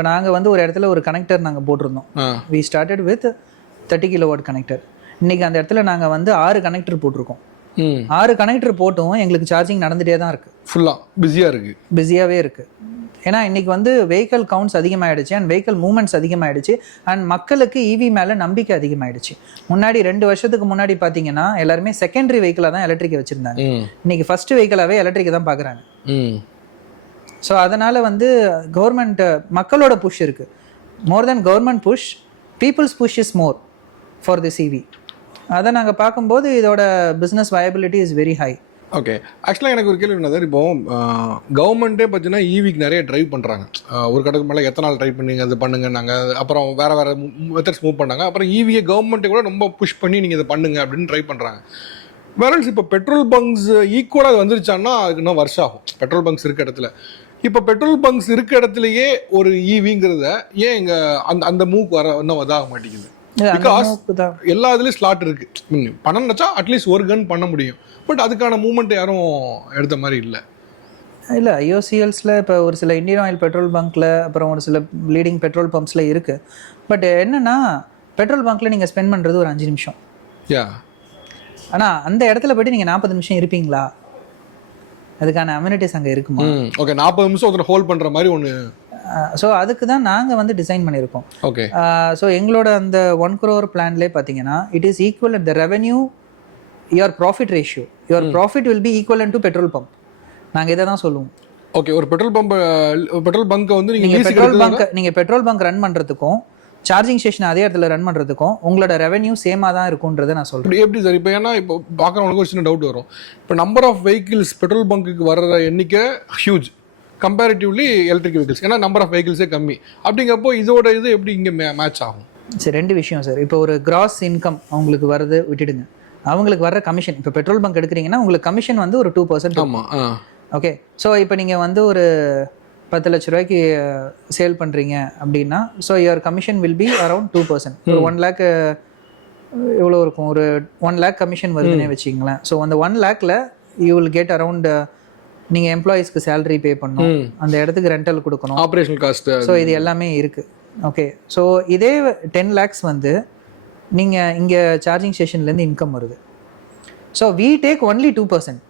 நாங்கள் வந்து ஒரு இடத்துல ஒரு கனெக்டர் நாங்கள் போட்டிருந்தோம். We started with 30 kilowatt connector. இன்னைக்கு அந்த இடத்துல நாங்கள் வந்து 6 கனெக்டர் போட்டிருக்கோம். 6 கனெக்டர் போட்டும் எங்களுக்கு சார்ஜிங் நடந்துகிட்டே தான் இருக்குது. ஃபுல்லாக பிஸியாகவே இருக்குது. ஏன்னா இன்னைக்கு வந்து வெஹிக்கல் கவுண்ட்ஸ் அதிகமாகிடுச்சு அண்ட் வெஹிக்கல் மூவ்மெண்ட்ஸ் அதிகமாகிடுச்சு அண்ட் மக்களுக்கு EV மேலே நம்பிக்கை அதிகமாகிடுச்சு. முன்னாடி 2 வருஷத்துக்கு முன்னாடி பார்த்தீங்கன்னா எல்லாருமே செகண்டரி வெஹிக்கிளாக தான் எலக்ட்ரிக்கை வச்சுருந்தாங்க. இன்னைக்கு ஃபர்ஸ்ட் வெஹிக்கிளாகவே எலக்ட்ரிக்கை தான் பார்க்குறாங்க. ஸோ அதனால் வந்து கவர்மெண்ட் மக்களோட புஷ் இருக்குது. More than government push, people's push is more for this EV. அதை நாங்கள் பார்க்கும்போது இதோட business viability is very high. Okay. ஆக்சுவலாக எனக்கு ஒரு கேள்வி என்ன சார், இப்போ கவர்மெண்ட்டே பார்த்தீங்கன்னா EVக்கு நிறைய ட்ரைவ் பண்ணுறாங்க. ஒரு கடைக்கு மேலே எத்தனை நாள் ட்ரைவ் பண்ணீங்க, அது பண்ணுங்க நாங்கள், அப்புறம் வேறு மெத்தட்ஸ் மூவ் பண்ணாங்க. அப்புறம் EVயை கவர்மெண்ட்டே கூட ரொம்ப புஷ் பண்ணி நீங்கள் இதை பண்ணுங்க அப்படின்னு ட்ரை பண்ணுறாங்க. வேறல்ஸ் இப்போ பெட்ரோல் பங்க்ஸ் ஈக்குவலாக வந்துருச்சான்னா அதுக்கு இன்னும் வருஷம் ஆகும். பெட்ரோல் பங்க்ஸ் இருக்க இடத்துல இப்போ பெட்ரோல் பங்க்ஸ் இருக்க இடத்துலையே ஒரு EVங்கிறத ஏன் இங்கே அந்த மூவ் இன்னும் அதாக மாட்டேங்குது? பிகாஸ் எல்லா இதுலேயும் ஸ்லாட் இருக்கு. பணம் நினச்சா அட்லீஸ்ட் ஒரு கன் பண்ண முடியும். பட் அதுக்கான மூவ்மெண்ட் யாரும் எடுத்த மாதிரி இல்லை. IOCLஸில் இப்போ ஒரு சில இந்தியன் ஆயில் பெட்ரோல் பங்க்கில், அப்புறம் ஒரு சில லீடிங் பெட்ரோல் பம்ப்ஸில் இருக்குது. பட் என்னென்னா பெட்ரோல் பங்க்கில் நீங்கள் ஸ்பெண்ட் பண்ணுறது ஒரு 5 நிமிஷம். ஆனால் அந்த இடத்துல போய்ட்டு நீங்கள் 40 நிமிஷம் இருப்பீங்களா? அதுக்கான அம்யூனிட்டிஸ் அங்கே இருக்குமா? ஓகே. 40 நிமிஷம் ஒருத்தர் ஹோல்ட் பண்ணுற மாதிரி ஒன்று ஸோ அதுக்கு தான் நாங்கள் வந்து டிசைன் பண்ணியிருக்கோம். ஓகே. ஸோ எங்களோட அந்த 1 crore பிளான்லேயே பார்த்தீங்கன்னா it is equal at the revenue your profit ratio, your profit will be equal to petrol pump. நாங்கள் இதை தான் சொல்லுவோம். ஓகே. ஒரு பெட்ரோல் பங்க் வந்து நீங்கள் பெட்ரோல் பங்க் ரன் பண்ணுறதுக்கும் சார்ஜிங் ஸ்டேஷன் அதே இடத்துல ரன் பண்ணுறதுக்கும் உங்களோட ரெவன்யூ சேமாக தான் இருக்குன்றதை நான் சொல்கிறேன். எப்படி சார்? இப்போ ஏன்னா இப்போ பார்க்குறவங்களுக்கு ஒரு சின்ன டவுட் வரும். இப்போ நம்பர் ஆஃப் வெஹிக்கிள்ஸ் பெட்ரோல் பங்க்குக்கு வர்ற எண்ணிக்கை ஹியூஜ் கம்பேரிட்டிவ்லி எலக்ட்ரிக் வெஹிக்கிள்ஸ், ஏன்னா நம்பர் ஆஃப் வெஹிக்கிள்ஸே கம்மி. அப்படிங்கிறப்போ இதோட இது எப்படி இங்கே மேட்ச் ஆகும்? சரி, 2 விஷயம் சார். இப்போ ஒரு கிராஸ் இன்கம் அவங்களுக்கு வர்றது விட்டுடுங்க, அவங்களுக்கு வர்ற கமிஷன். இப்போ பெட்ரோல் பங்க் எடுக்கிறீங்கன்னா உங்களுக்கு கமிஷன் வந்து ஒரு 2%. ஆமாம். ஓகே. ஸோ இப்போ நீங்கள் வந்து ஒரு 10 லட்ச ரூபாய்க்கு சேல் பண்ணுறீங்க அப்படின்னா so your commission will be around 2%. ஒரு 1 lakh எவ்வளோ இருக்கும், ஒரு 1 lakh கமிஷன் வருதுன்னே வச்சிங்களேன். ஸோ அந்த 1 lakhல யூ வில் கெட் அரௌண்ட், நீங்கள் எம்ப்ளாயீஸ்க்கு சேலரி பே பண்ணணும், அந்த இடத்துக்கு ரெண்டல் கொடுக்கணும், ஆப்ரேஷனல் காஸ்ட், ஸோ இது எல்லாமே இருக்குது. ஓகே. ஸோ இதே 10 lakhs வந்து நீங்கள் இங்கே சார்ஜிங் ஸ்டேஷன்லேருந்து இன்கம் வருது. So we take only 2%.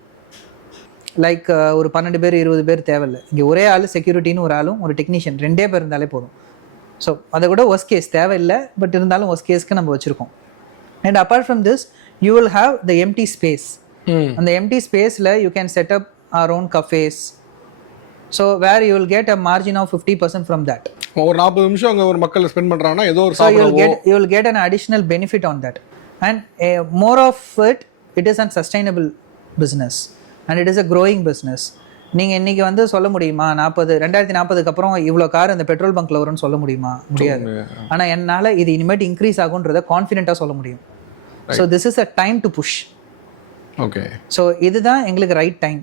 Like ஒரு 12 பேர் 20 பேர் தேவையில்லை. இங்கே ஒரே ஆள் செக்யூரிட்டின்னு ஒரு ஆளும் ஒரு டெக்னீஷியன் 2 பேர் இருந்தாலே போதும். ஸோ அதை கூட ஒர்ஸ்ட் கேஸ் தேவையில்லை, பட் இருந்தாலும் ஒர்ஸ்ட் கேஸ்க்கு நம்ம வச்சுருக்கோம். And apart from this you will have the empty space. அந்த எம்டி ஸ்பேஸில் you can set up our own cafes. So where you will get a margin of 50% from that. ஒரு 40 நிமிஷம் அங்கே ஒரு மக்கள் ஸ்பெண்ட் பண்ணுறாங்கன்னா ஏதோ ஒரு you will get an additional benefit on that. And more of it is a sustainable business and it is a growing business. நீங்கள் இன்றைக்கி வந்து சொல்ல முடியுமா 2040 அப்புறம் இவ்வளோ கார் இந்த பெட்ரோல் பங்க்கில் வரும்னு சொல்ல முடியுமா? முடியாது. ஆனால் என்னால் இது இனிமேட்டு இன்க்ரீஸ் ஆகுன்றதை கான்ஃபிடென்ட்டாக சொல்ல முடியும். So this is a time to push. Okay. So இதுதான் எங்களுக்கு ரைட் டைம்.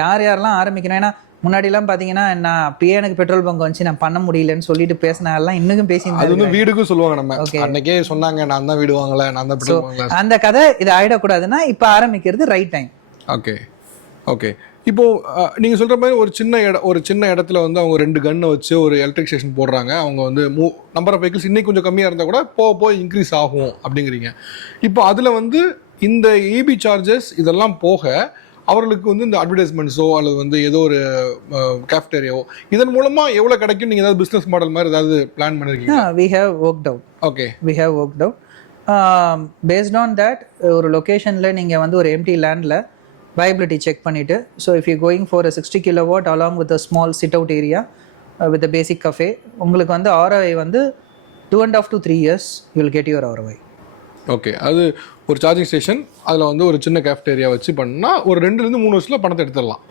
யாரெல்லாம் ஆரம்பிக்கணும், ஏன்னா முன்னாடிலாம் பார்த்தீங்கன்னா நான் அப்பயே எனக்கு பெட்ரோல் பங்க் வந்துச்சு நான் பண்ண முடியலன்னு சொல்லிட்டு பேசினாலாம் இன்னும் பேசியிருந்தாங்க. வீடுக்கும் சொல்லுவாங்க நம்ம அன்னைக்கே சொன்னாங்க நான் தான் வீடு வாங்கல, நான் தான் பெட்ரோல் வாங்கல. அந்த கதை இது ஆயிடக்கூடாதுன்னா இப்போ ஆரம்பிக்கிறது ரைட் டைம். ஓகே. ஓகே. இப்போ நீங்கள் சொல்கிற மாதிரி ஒரு சின்ன இடத்துல வந்து அவங்க 2 கன்னை வச்சு ஒரு எலக்ட்ரிக் ஸ்டேஷன் போடுறாங்க. அவங்க வந்து நம்பர் ஆஃப் வெஹிக்கிள்ஸ் இன்னைக்கு கொஞ்சம் கம்மியாக இருந்தால் கூட போக இன்க்ரீஸ் ஆகும் அப்படிங்கிறீங்க. இப்போ அதில் வந்து இந்த இபி சார்ஜஸ் இதெல்லாம் போக அவர்களுக்கு வந்து இந்த அட்வர்டைஸ்மெண்ட்ஸோ அல்லது வந்து ஏதோ ஒரு கேஃப்டேரியாவோ இதன் மூலமாக எவ்வளோ கிடைக்கும்? நீங்கள் ஏதாவது பிஸ்னஸ் மாடல் மாதிரி ஏதாவது பிளான் பண்ணிருக்கீங்க? we have worked out. Okay. we have worked out based on that. ஒரு லொக்கேஷனில் நீங்கள் வந்து ஒரு எம்டி லேண்டில் viability check பண்ணிட்டு, so if you going for a 60 kilowatt along with a small sit out area with a basic cafe, உங்களுக்கு வந்து ROI வந்து 2.5 to 3 years you will get your ROI. Okay. அது ஒரு சார்ஜிங் ஸ்டேஷன், அதில் வந்து ஒரு சின்ன கேஃப்டேரியா வச்சு பண்ணால் ஒரு 2-3 வருஷத்தில் பணத்தை எடுத்துடலாம்.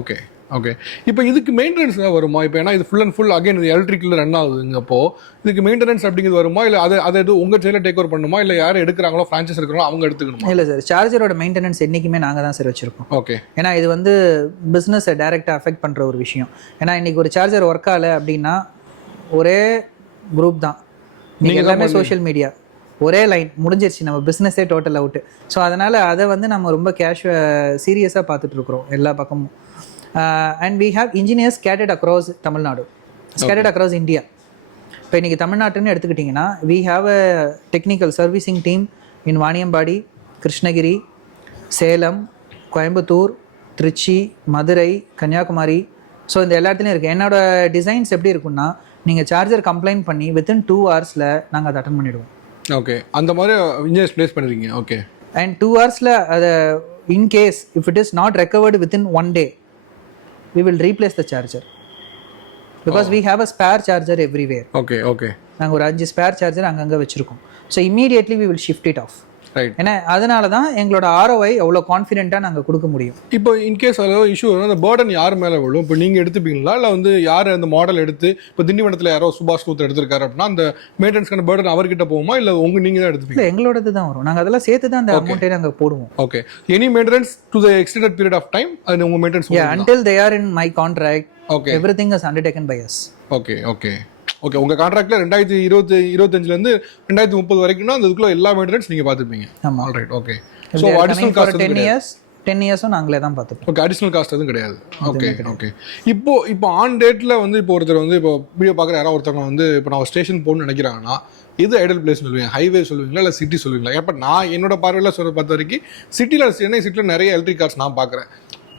ஓகே. ஓகே. இப்போ இதுக்கு மெயின்டெனன்ஸ் தான் வருமா? இப்போ ஏன்னா இது ஃபுல் அண்ட் ஃபுல் அகைன் இது எலக்ட்ரிக்கில் ரன் ஆகுதுங்கப்போ இதுக்கு மெயின்டெனன்ஸ் அப்படிங்கிறது வருமா? இல்லை அதை உங்கள் சைடில் டேக் ஓவர் பண்ணுமா? இல்லை யார் எடுக்கிறாங்களோ ஃப்ரான்ச்சைஸ் எடுக்கிறாங்களோ அவங்க எடுத்துக்கணுமா? இல்லை சார், சார்ஜரோட மெயின்டெனன்ஸ் என்றைக்குமே நாங்கள் தான் சார் வச்சுருக்கோம். ஓகே. ஏன்னா இது வந்து பிஸ்னஸை டைரெக்டாக அஃபெக்ட் பண்ணுற ஒரு விஷயம். ஏன்னா இன்றைக்கி ஒரு சார்ஜர் ஒர்க் ஆகலை அப்படின்னா ஒரே குரூப் தான், நீங்கள் எல்லாமே சோஷியல் மீடியா ஒரே லைன் முடிஞ்சிருச்சு, நம்ம பிஸ்னஸே டோட்டல் அவுட்டு. ஸோ அதனால் அதை வந்து நம்ம ரொம்ப சீரியஸாக பார்த்துட்ருக்குறோம் எல்லா பக்கமும். And we have engineers scattered across Tamil Nadu, scattered across India. இப்போ இன்றைக்கி தமிழ்நாட்டுன்னு எடுத்துக்கிட்டிங்கன்னா we have a technical servicing team in Vaniyambadi, Krishnagiri, Salem, Coimbatore, Trichy, Madurai, Kanyakumari. So இந்த எல்லா இடத்துலையும் இருக்குது. என்னோடய டிசைன்ஸ் எப்படி இருக்குன்னா, நீங்கள் சார்ஜர் கம்ப்ளைண்ட் பண்ணி வித்தின் 2 hours நாங்கள் அதை அட்டன் பண்ணிவிடுவோம். ஓகே. அந்த மாதிரி இன்ஜினியர்ஸ் ப்ளேஸ் பண்ணிருக்கீங்க. ஓகே. அண்ட் 2 hours அதை in case if it is not recovered within 1 day we will replace the charger because we have a spare charger everywhere. Okay. Okay. நாங்கள் ஒரு 5 spare charger அங்கங்கே வச்சுருக்கோம். So immediately we will shift it off. Right. ஏன்னா அதனால தான் எங்களோட ROI அவ்வளோ கான்ஃபிடென்ட்டாக நாங்கள் கொடுக்க முடியும். இப்போ இன்கேஸ் அதில் இஷ்யூ வரும், அந்த பேர்டன் யார் மேலே விழும்? இப்போ நீங்கள் எடுத்துப்பீங்களா, இல்லை வந்து யார் அந்த மாடல் எடுத்து இப்போ திண்டிவனத்தில் யாரோ சுபாஷ் கூத்து எடுத்திருக்காரு அப்படின்னா அந்த மெயின்டெனன்ஸ்க்கான பேர்டன் அவர்கிட்ட போகுமா, இல்லை நீங்கள் தான் எடுத்துப்பீங்க? இல்லை, எங்களோடது தான் வரும். நாங்கள் அதெல்லாம் சேர்த்து தான் அந்த அமௌண்ட்டை நாங்கள் போடுவோம். Okay. Any maintenance to the extended period of time அது உங்கள் maintenance until they are in my contract. Okay. everything is undertaken by us. Okay. Okay. Okay. உங்கள் கான்ட்ராக்டில் 2025 2030 வரைக்கும்னா அந்த இதுக்குள்ள எல்லா மெயின்டெனன்ஸ் நீங்கள் பார்த்துப்பீங்க. ஆமாம். All right. Okay. So additional cost 10 years நாங்களே தான் பார்த்துப்போம். ஓகே. அடிஷனல் காஸ்ட் எதுவும் கிடையாது. ஓகே. ஓகே. இப்போ ஆன் டேட்டில் வந்து இப்போ ஒருத்தர் வந்து இப்போ வீடியோ பார்க்குற யாராவது ஒருத்தவங்க வந்து இப்போ நான் ஸ்டேஷன் போகணும்னு நினைக்கிறாங்கன்னா எது ஐடல் பிளேஸ் சொல்லுவீங்க? ஹைவே சொல்லுவீங்களா, இல்லை சிட்டி சொல்லுவீங்களா? இப்போ நான் என்னோட பார்வையில் சொல்ல பார்த்த வரைக்கும் சிட்டியில், சென்னை சிட்டியில் நிறைய எலக்ட்ரிக் கார்ஸ் நான் பார்க்குறேன்.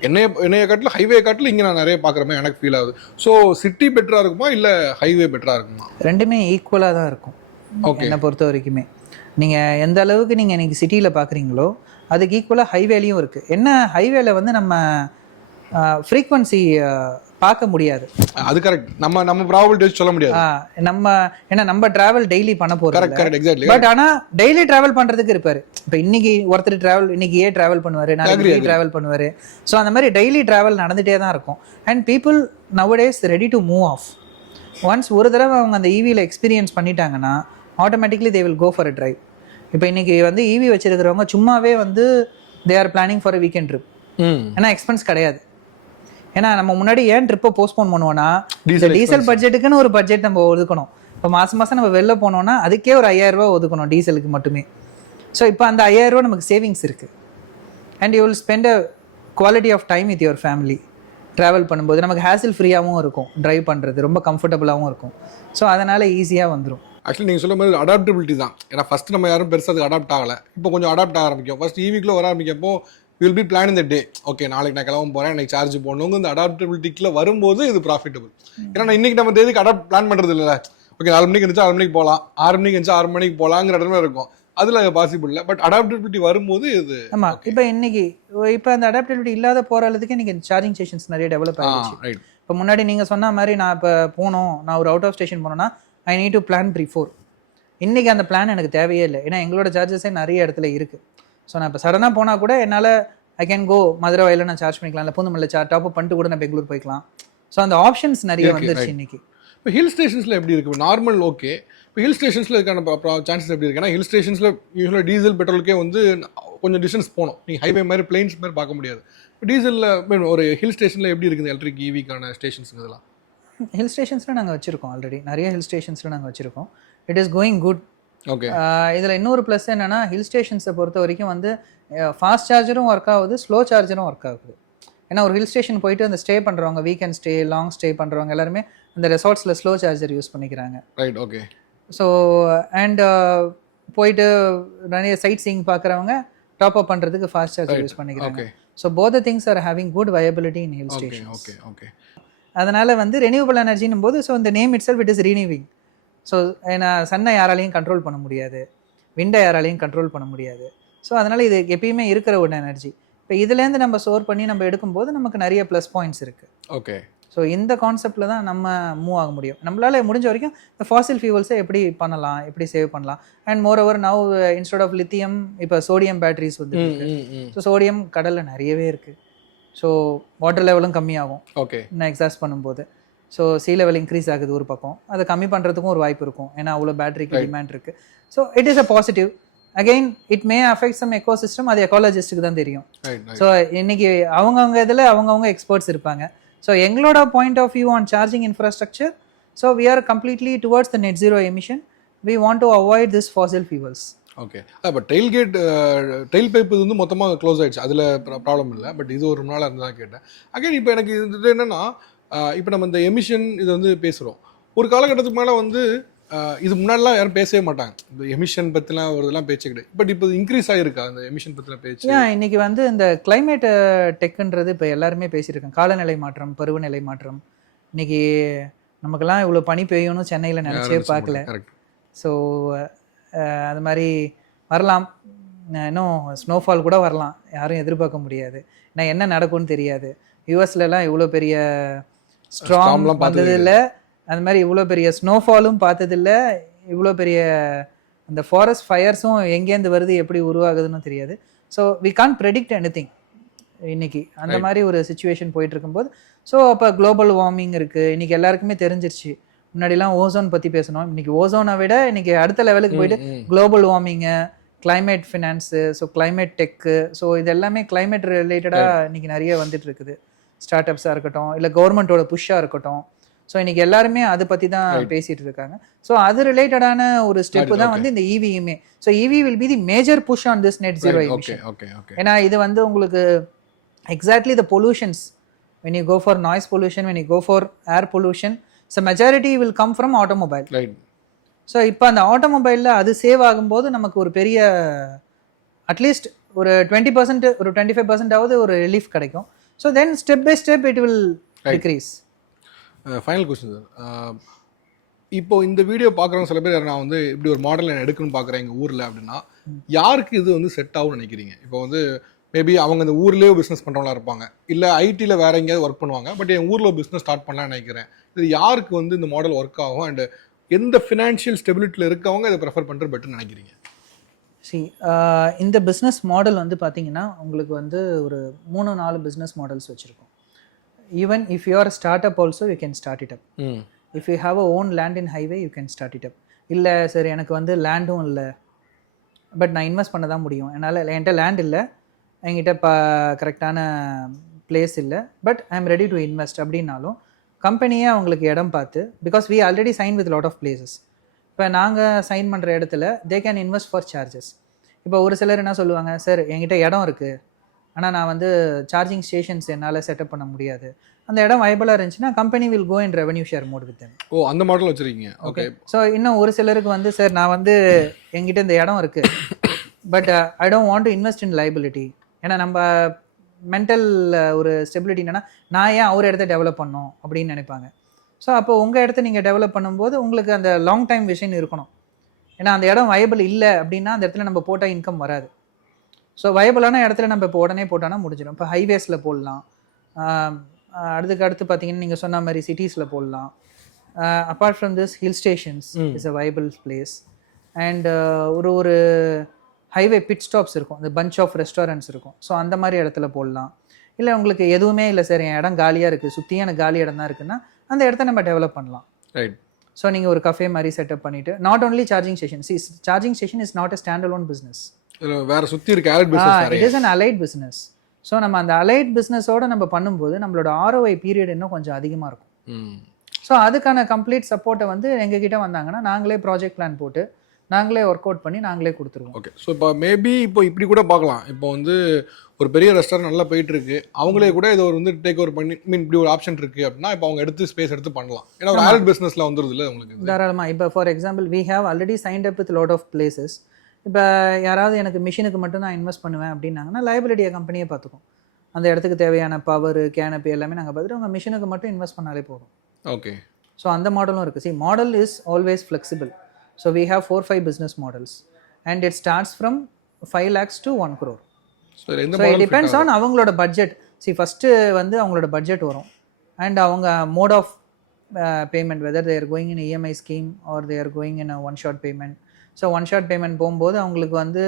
என்னைய காட்டில் ஹைவே காட்டில் இங்கே நான் நிறைய பார்க்குற மாதிரி எனக்கு ஃபீல் ஆகுது. ஸோ சிட்டி பெட்டராக இருக்குமா இல்லை ஹைவே பெட்டராக இருக்குமா? ரெண்டுமே ஈக்குவலாக தான் இருக்கும் என்னை பொறுத்த வரைக்குமே. நீங்கள் எந்த அளவுக்கு நீங்கள் இன்றைக்கி சிட்டியில் பார்க்குறீங்களோ அதுக்கு ஈக்குவலாக ஹைவேலையும் இருக்குது. என்ன ஹைவேல வந்து நம்ம ஃப்ரீக்வன்சி பார்க்க முடியாது. அது கரெக்ட். நம்ம ப்ராபபிலிட்டி சொல்ல முடியாது. நம்ம டிராவல் டெய்லி பண்ண போறோம். Correct exactly. பட் ஆனா டெய்லி டிராவல் பண்றதுக்கு இருப்பாரு. இப்போ இன்னைக்கு ஒருத்தர் இன்னைக்கு டிராவல் பண்ணுவாரு, நாளைக்கு டிராவல் பண்ணுவாரு. ஸோ அந்த மாதிரி டெய்லி டிராவல் நடந்துட்டே தான் இருக்கும். And people nowadays ready to move off. Once ஒரு தடவை அவங்க அந்த ஈவியில் எக்ஸ்பீரியன்ஸ் பண்ணிட்டாங்கன்னா automatically they will go for a drive. இப்போ இன்னைக்கு வந்து ஈவி வச்சிருக்கிறவங்க சும்மாவே வந்து they are planning for a weekend trip. ஏன்னா எக்ஸ்பென்ஸ் கிடையாது. ஏன்னா நம்ம முன்னாடி ஏன் ட்ரிப்பை போஸ்ட்போன் பண்ணுவோம்னா டீசல் பட்ஜெட்டுக்குன்னு ஒரு பட்ஜெட் நம்ம ஒதுக்கணும். இப்போ மாதம் நம்ம வெளில போனோம்னா அதுக்கே ஒரு 5000 ரூபா ஒதுக்கணும் டீசலுக்கு மட்டுமே. ஸோ இப்போ அந்த 5000 ரூபா நமக்கு சேவிங்ஸ் இருக்குது. And you will spend a quality of time with your family. Travel பண்ணும்போது நமக்கு ஹேசில் ஃப்ரீயாகவும் இருக்கும், ட்ரைவ் பண்ணுறது ரொம்ப கம்ஃபர்டபுளாகவும் இருக்கும். ஸோ அதனால் ஈஸியாக வந்துடும். ஆக்சுவலி நீங்கள் சொல்ல மாதிரி அடாப்டபிலிட்டி தான். ஏன்னா ஃபஸ்ட்டு நம்ம யாரும் பெருசாக அதுக்கு அடாப்ட் ஆகலை. இப்போ கொஞ்சம் அடாப்ட் ஆக ஆரம்பிக்கும். ஃபஸ்ட் ஈவிக்குள்ளே வர ஆரம்பிக்கப்போ வில் பி பிளான் இந்த டே. ஓகே, நாளைக்கு நான் கிளம்ப போகிறேன், எனக்கு சார்ஜ் போடணுங்க. இந்த அடாப்டபிலிட்டிக்குள்ள வரும்போது இது ப்ராஃபிட்டபிள். ஏன்னா இன்னைக்கு நம்ம தேதிக்கு அடாப்ட் பிளான் பண்ணுறது இல்லை. ஓகே, 4 மணிக்கு இருந்துச்சு 6 மணிக்கு போகலாம், 6 மணிக்கு இருந்துச்சு 6 மணிக்கு போகலாங்கிற இடமே இருக்கும். அதில் பாசிபிள் இல்லை. பட் அடாப்டபிலிட்டி வரும்போது இது ஆமாம். இப்போ அந்த அடாப்டபிலிட்டி இல்லாத போகிற அளவுக்கு இன்றைக்கி சார்ஜிங் ஸ்டேஷன்ஸ் நிறைய டெவலப் ஆகிடுச்சு. ரைட். இப்போ முன்னாடி நீங்கள் சொன்ன மாதிரி நான் இப்போ நான் ஒரு அவுட் ஆஃப் ஸ்டேஷன் போனோன்னா ஐ நீட் டு பிளான் பிஃபோர். இன்றைக்கி அந்த பிளான் எனக்கு தேவையே இல்லை. ஏன்னா எங்களோட சார்ஜஸே நிறைய இடத்துல இருக்குது. ஸோ நான் இப்போ சடனாக போனால் கூட என்னால் ஐ கேன் கோ மதுரை வயலில் நான் சார்ஜ் பண்ணிக்கலாம், இல்லை பூந்தமல்லியில் டாப் அப் பண்ணிட்டு கூட நான் பெங்களூர் போய்க்கலாம். ஸோ அந்த ஆப்ஷன்ஸ் நிறைய வந்துருச்சு இன்னைக்கு. இப்போ ஹில் ஸ்டேஷன்ஸில் எப்படி இருக்குது? Normal okay. இப்போ ஹில் ஸ்டேஷன்ஸில் இருக்கான சான்சஸ் எப்படி இருக்கு? ஏன்னா ஹில் ஸ்டேஷன்ஸில் யூஸ்வலாக டீசல் பெட்ரோலுக்கே வந்து கொஞ்சம் டிஸ்டன்ஸ் போகணும். நீங்கள் ஹைவே மாதிரி பிளைன்ஸ் மாதிரி பார்க்க முடியாது. இப்போ டீசலில் ஒரு ஹில் ஸ்டேஷனில் எப்படி இருக்குது எலக்ட்ரிக் ஈவிக்கான ஸ்டேஷன்ஸ்? இதெல்லாம் ஹில் ஸ்டேஷன்ஸில் நாங்கள் வச்சுருக்கோம். ஆல்ரெடி நிறைய ஹில் ஸ்டேஷன்ஸில் நாங்கள் வச்சுருக்கோம். It is going good. Okay. இதில் இன்னொரு ப்ளஸ் என்னென்னா ஹில் ஸ்டேஷன்ஸை பொறுத்த வரைக்கும் வந்து ஃபாஸ்ட் சார்ஜரும் ஒர்க் ஆகுது, ஸ்லோ சார்ஜரும் ஒர்க் ஆகுது. ஏன்னா ஒரு ஹில் ஸ்டேஷன் போயிட்டு அந்த ஸ்டே பண்ணுறவங்க, வீக்கெண்ட் ஸ்டே, லாங் ஸ்டே பண்ணுறவங்க எல்லாருமே அந்த ரெசார்ட்ஸில் ஸ்லோ சார்ஜர் யூஸ் பண்ணிக்கிறாங்க. ரைட். ஓகே. ஸோ அண்ட் போயிட்டு நிறைய சைட் சீயிங் பார்க்குறவங்க டாப் அப் பண்ணுறதுக்கு ஃபாஸ்ட் சார்ஜர் யூஸ் பண்ணிக்கிறாங்க. So both the things are having good viability in hill station. Okay okay. அதனால் வந்து ரெனியூவபிள் எனர்ஜினும் போது ஸோ இந்த name itself it is renewing. So ஏன்னா சன்னை யாராலையும் கண்ட்ரோல் பண்ண முடியாது, விண்டை யாராலையும் கண்ட்ரோல் பண்ண முடியாது. ஸோ அதனால் இது எப்பயுமே இருக்கிற ஒரு எனர்ஜி. இப்போ இதுலேருந்து நம்ம ஸ்டோர் பண்ணி நம்ம எடுக்கும்போது நமக்கு நிறைய ப்ளஸ் பாயிண்ட்ஸ் இருக்குது. ஓகே. ஸோ இந்த கான்செப்டில் தான் நம்ம மூவ் ஆக முடியும். நம்மளால் முடிஞ்ச வரைக்கும் இந்த ஃபாசில் ஃபியூவல்ஸை எப்படி பண்ணலாம், எப்படி சேவ் பண்ணலாம். And moreover now instead of lithium இப்போ சோடியம் பேட்டரிஸ் வந்து. ஸோ சோடியம் கடலில் நிறையவே இருக்குது. ஸோ வாட்டர் லெவலும் கம்மியாகும். ஓகே. நான் எக்ஸாஸ்ட் பண்ணும்போது ஸோ சீ லெவல் இன்க்ரீஸ் ஆகுது ஒரு பக்கம். அதை கம்மி பண்ணுறதுக்கும் ஒரு வாய்ப்பு இருக்கும். ஏன்னா அவ்வளோ பேட்டரிக்கு டிமாண்ட் இருக்குது. So it is a positive. Again it may affect some ecosystem. அது எக்காலஜிஸ்ட்டுக்கு தான் தெரியும். ஸோ இன்னைக்கு அவங்கவுங்க இதில் அவங்கவுங்க எக்ஸ்பர்ட்ஸ் இருப்பாங்க. ஸோ எங்களோட point of view on charging infrastructure, so we are completely towards the net zero emission. We want to avoid this fossil fuels. Okay. இப்போ டெயில் பைப் இது வந்து மொத்தமாக க்ளோஸ் ஆகிடுச்சு, அதில் ப்ராப்ளம் இல்லை. பட் இது ஒரு நாளாக இருந்து தான் கேட்டேன். அகைன் இப்போ எனக்கு இது என்னென்னா, இப்போ நம்ம இந்த எமிஷன் இது வந்து பேசுகிறோம். ஒரு காலகட்டத்துக்கு மேலே வந்து இது முன்னாடிலாம் யாரும் பேசவே மாட்டாங்க. இந்த எமிஷன் பற்றிலாம் ஒரு இதெல்லாம் பேச்சு கிடையாது. பட் இப்போ இன்க்ரீஸ் ஆகிருக்கா இந்த எமிஷன் பற்றின பேச்சு? இன்னைக்கு வந்து இந்த கிளைமேட் டெக்குன்றது இப்போ எல்லாருமே பேசியிருக்காங்க. காலநிலை மாற்றம், பருவநிலை மாற்றம். இன்னைக்கு நமக்கெல்லாம் இவ்வளோ பனி பெய்யணும் சென்னையில் நினச்சே பார்க்கல. ஸோ அது மாதிரி வரலாம், இன்னும் ஸ்னோஃபால் கூட வரலாம், யாரும் எதிர்பார்க்க முடியாது. ஏன்னா என்ன நடக்கும்னு தெரியாது. யூஎஸ்லலாம் இவ்வளோ பெரிய ஸ்ட்ராங் வந்ததில்லை, அந்த மாதிரி இவ்வளோ பெரிய ஸ்னோஃபாலும் பார்த்ததில்லை, இவ்வளோ பெரிய அந்த ஃபாரஸ்ட் ஃபயர்ஸும் எங்கேருந்து வருது, எப்படி உருவாகுதுன்னு தெரியாது. So we can't predict anything இன்னைக்கு. அந்த மாதிரி ஒரு சுச்சுவேஷன் போயிட்டு இருக்கும்போது ஸோ அப்போ குளோபல் வார்மிங் இருக்குது. இன்னைக்கு எல்லாருக்குமே தெரிஞ்சிருச்சு. முன்னாடிலாம் ஓசோன் பற்றி பேசணும், இன்னைக்கு ஓசோனை விட இன்னைக்கு அடுத்த லெவலுக்கு போயிட்டு global warming, climate finance, so climate tech, so இது எல்லாமே கிளைமேட் ரிலேட்டடாக இன்னைக்கு நிறைய வந்துட்டு இருக்குது. ஸ்டார்ட் அப்ஸாக இருக்கட்டும், இல்லை கவர்மெண்ட்டோட புஷ்ஷாக இருக்கட்டும். ஸோ இன்னைக்கு எல்லாருமே அதை பற்றி தான் பேசிட்டு இருக்காங்க. ஸோ அது ரிலேட்டடான ஒரு ஸ்டெப்பு தான் வந்து இந்த ஈவியுமே. So EV will be the major push on this net zero emission. ஏன்னா இது வந்து உங்களுக்கு exactly the pollutions, when you go for noise pollution, when you go for air pollution, so majority will come from automobile. Right. So இப்போ அந்த ஆட்டோமொபைலில் அது save ஆகும்போது நமக்கு ஒரு பெரிய அட்லீஸ்ட் ஒரு 20% ஒரு 25% ஒரு ரிலீஃப் கிடைக்கும். So then step by step it will decrease. Final question sir, இப்போ இந்த வீடியோ பார்க்குறவங்க சில பேர் நான் வந்து இப்படி ஒரு மாடல் நான் எடுக்கணும்னு பார்க்குறேன் எங்கள் ஊரில் அப்படின்னா யாருக்கு இது வந்து செட் ஆகும்னு நினைக்கிறீங்க? இப்போ வந்து மேபி அவங்க இந்த ஊர்லேயே பிஸ்னஸ் பண்ணுறவங்களா இருப்பாங்க, இல்லை ஐடியில் வேற எங்கேயாவது ஒர்க் பண்ணுவாங்க, பட் என் ஊரில் பிஸ்னஸ் ஸ்டார்ட் பண்ணலாம்னு நினைக்கிறேன். இது யாருக்கு வந்து இந்த மாடல் ஒர்க் ஆகும் அண்ட் எந்த ஃபினான்ஷியல் ஸ்டெபிலிட்டியில் இருக்கவங்க இதை ப்ரெஃபர் பண்ணுறது பெட்டர்னு நினைக்கிறீங்க? இந்த பிஸ்னஸ் மாடல் வந்து பார்த்தீங்கன்னா உங்களுக்கு வந்து ஒரு 3-4 பிஸ்னஸ் மாடல்ஸ் வச்சுருக்கோம். Even if you are start up also you can start it up. If you have a own land in highway you can start it up. இல்லை சார் எனக்கு வந்து லேண்டும் இல்லை, பட் நான் இன்வெஸ்ட் பண்ண தான் முடியும், என்கிட்ட லேண்ட் இல்லை, என்கிட்ட கரெக்டான பிளேஸ் இல்லை, but I am ready to invest அப்படின்னாலும் கம்பெனியே அவங்களுக்கு இடம் பார்த்து, because we already sign with lot of places. இப்போ நாங்கள் சைன் பண்ணுற இடத்துல they can invest for charges. இப்போ ஒரு சிலர் என்ன சொல்லுவாங்க, சார் என்கிட்ட இடம் இருக்குது, ஆனால் நான் வந்து சார்ஜிங் ஸ்டேஷன்ஸ் என்னால் செட்டப் பண்ண முடியாது. அந்த இடம் வைபிளாக இருந்துச்சுன்னா company will go in revenue share mode with them. ஓ, அந்த மாடல் வச்சுருக்கீங்க. ஓகே. ஸோ இன்னும் ஒரு சிலருக்கு வந்து சார் நான் வந்து என்கிட்ட இந்த இடம் இருக்குது, but I don't want to invest in liability. ஏன்னா நம்ம மென்டல் ஒரு ஸ்டெபிலிட்டி என்னென்னா நான் ஏன் அவர் இடத்த டெவலப் பண்ணோம் அப்படின்னு நினைப்பாங்க. ஸோ அப்போ உங்கள் இடத்த நீங்கள் டெவலப் பண்ணும்போது உங்களுக்கு அந்த லாங் டைம் விஷன் இருக்கணும். ஏன்னா அந்த இடம் வயபிள் இல்லை அப்படின்னா அந்த இடத்துல நம்ம போட்டால் இன்கம் வராது. ஸோ வயபிளான இடத்துல நம்ம இப்போ உடனே போட்டோன்னா முடிஞ்சிடும். இப்போ ஹைவேஸில் போடலாம், அடுத்து பார்த்தீங்கன்னா நீங்கள் சொன்ன மாதிரி சிட்டிஸில் போடலாம். Apart from this hill stations is a viable place. And ஒரு ஹைவே பிட் ஸ்டாப்ஸ் இருக்கும், இந்த பஞ்ச் ஆஃப் ரெஸ்டாரண்ட்ஸ் இருக்கும். ஸோ அந்த மாதிரி இடத்துல போடலாம். இல்லை உங்களுக்கு எதுவுமே இல்லை சார், என் இடம் காலியாக இருக்குது, சுற்றியும் எனக்கு காலி இடம் தான் இருக்குன்னா அந்த இடத்த நம்ம டெவலப் பண்ணலாம். ரைட். ஸோ நீங்கள் ஒரு கஃபே மாதிரி செட்டப் பண்ணிவிட்டு, not only charging station. Charging station is not a stand alone business. வேற சுற்றி இருக்க allied business. It is an allied business. So நம்ம அந்த அலைட் பிஸ்னஸோட நம்ம பண்ணும்போது நம்மளோட ROI பீரியட் இன்னும் கொஞ்சம் அதிகமாக இருக்கும். ஸோ அதுக்கான கம்ப்ளீட் சப்போர்ட்டை வந்து எங்ககிட்ட வந்தாங்கன்னா நாங்களே ப்ராஜெக்ட் பிளான் போட்டு நாங்களே ஒர்க் அவுட் பண்ணி நாங்களே கொடுத்துருவோம். ஓகே. ஸோ இப்போ மேபி இப்போ இப்படி கூட பார்க்கலாம், இப்போ வந்து ஒரு பெரிய ரெஸ்டாரண்ட் நல்லா போயிட்டு இருக்கு, அவங்களே கூட இதை ஒரு வந்து டேக் ஓவர் பண்ணி இப்படி ஒரு ஆப்ஷன் இருக்கு அப்படின்னா இப்போ அவங்க எடுத்து ஸ்பேஸ் எடுத்து பண்ணலாம். ஏன்னா ஒரு அலைட் பிஸ்னஸ்ல வந்துருது இல்லை உங்களுக்கு தாராளமாக. இப்போ for example we have already signed up with lot of places. இப்போ யாராவது எனக்கு மிஷினுக்கு மட்டும் நான் இன்வெஸ்ட் பண்ணுவேன் அப்படின்னாங்கன்னா லைபிலிட்டியை கம்பெனியே பார்த்துக்கும். அந்த இடத்துக்கு தேவையான பவர் கேனப்பி எல்லாமே நாங்கள் பார்த்துட்டு உங்கள் மிஷினுக்கு மட்டும் இன்வெஸ்ட் பண்ணாலே போதும். ஓகே. ஸோ அந்த மாடலும் இருக்குது. Model is always flexible. So we have 4-5 business models and it starts from 5 lakhs to 1 crore. So it depends on அவங்களோட பட்ஜெட். ஃபஸ்ட்டு வந்து அவங்களோட பட்ஜெட் வரும் அண்ட் அவங்க mode of payment, whether they are going in EMI scheme or they are going in a one shot payment. So one shot payment போகும்போது அவங்களுக்கு வந்து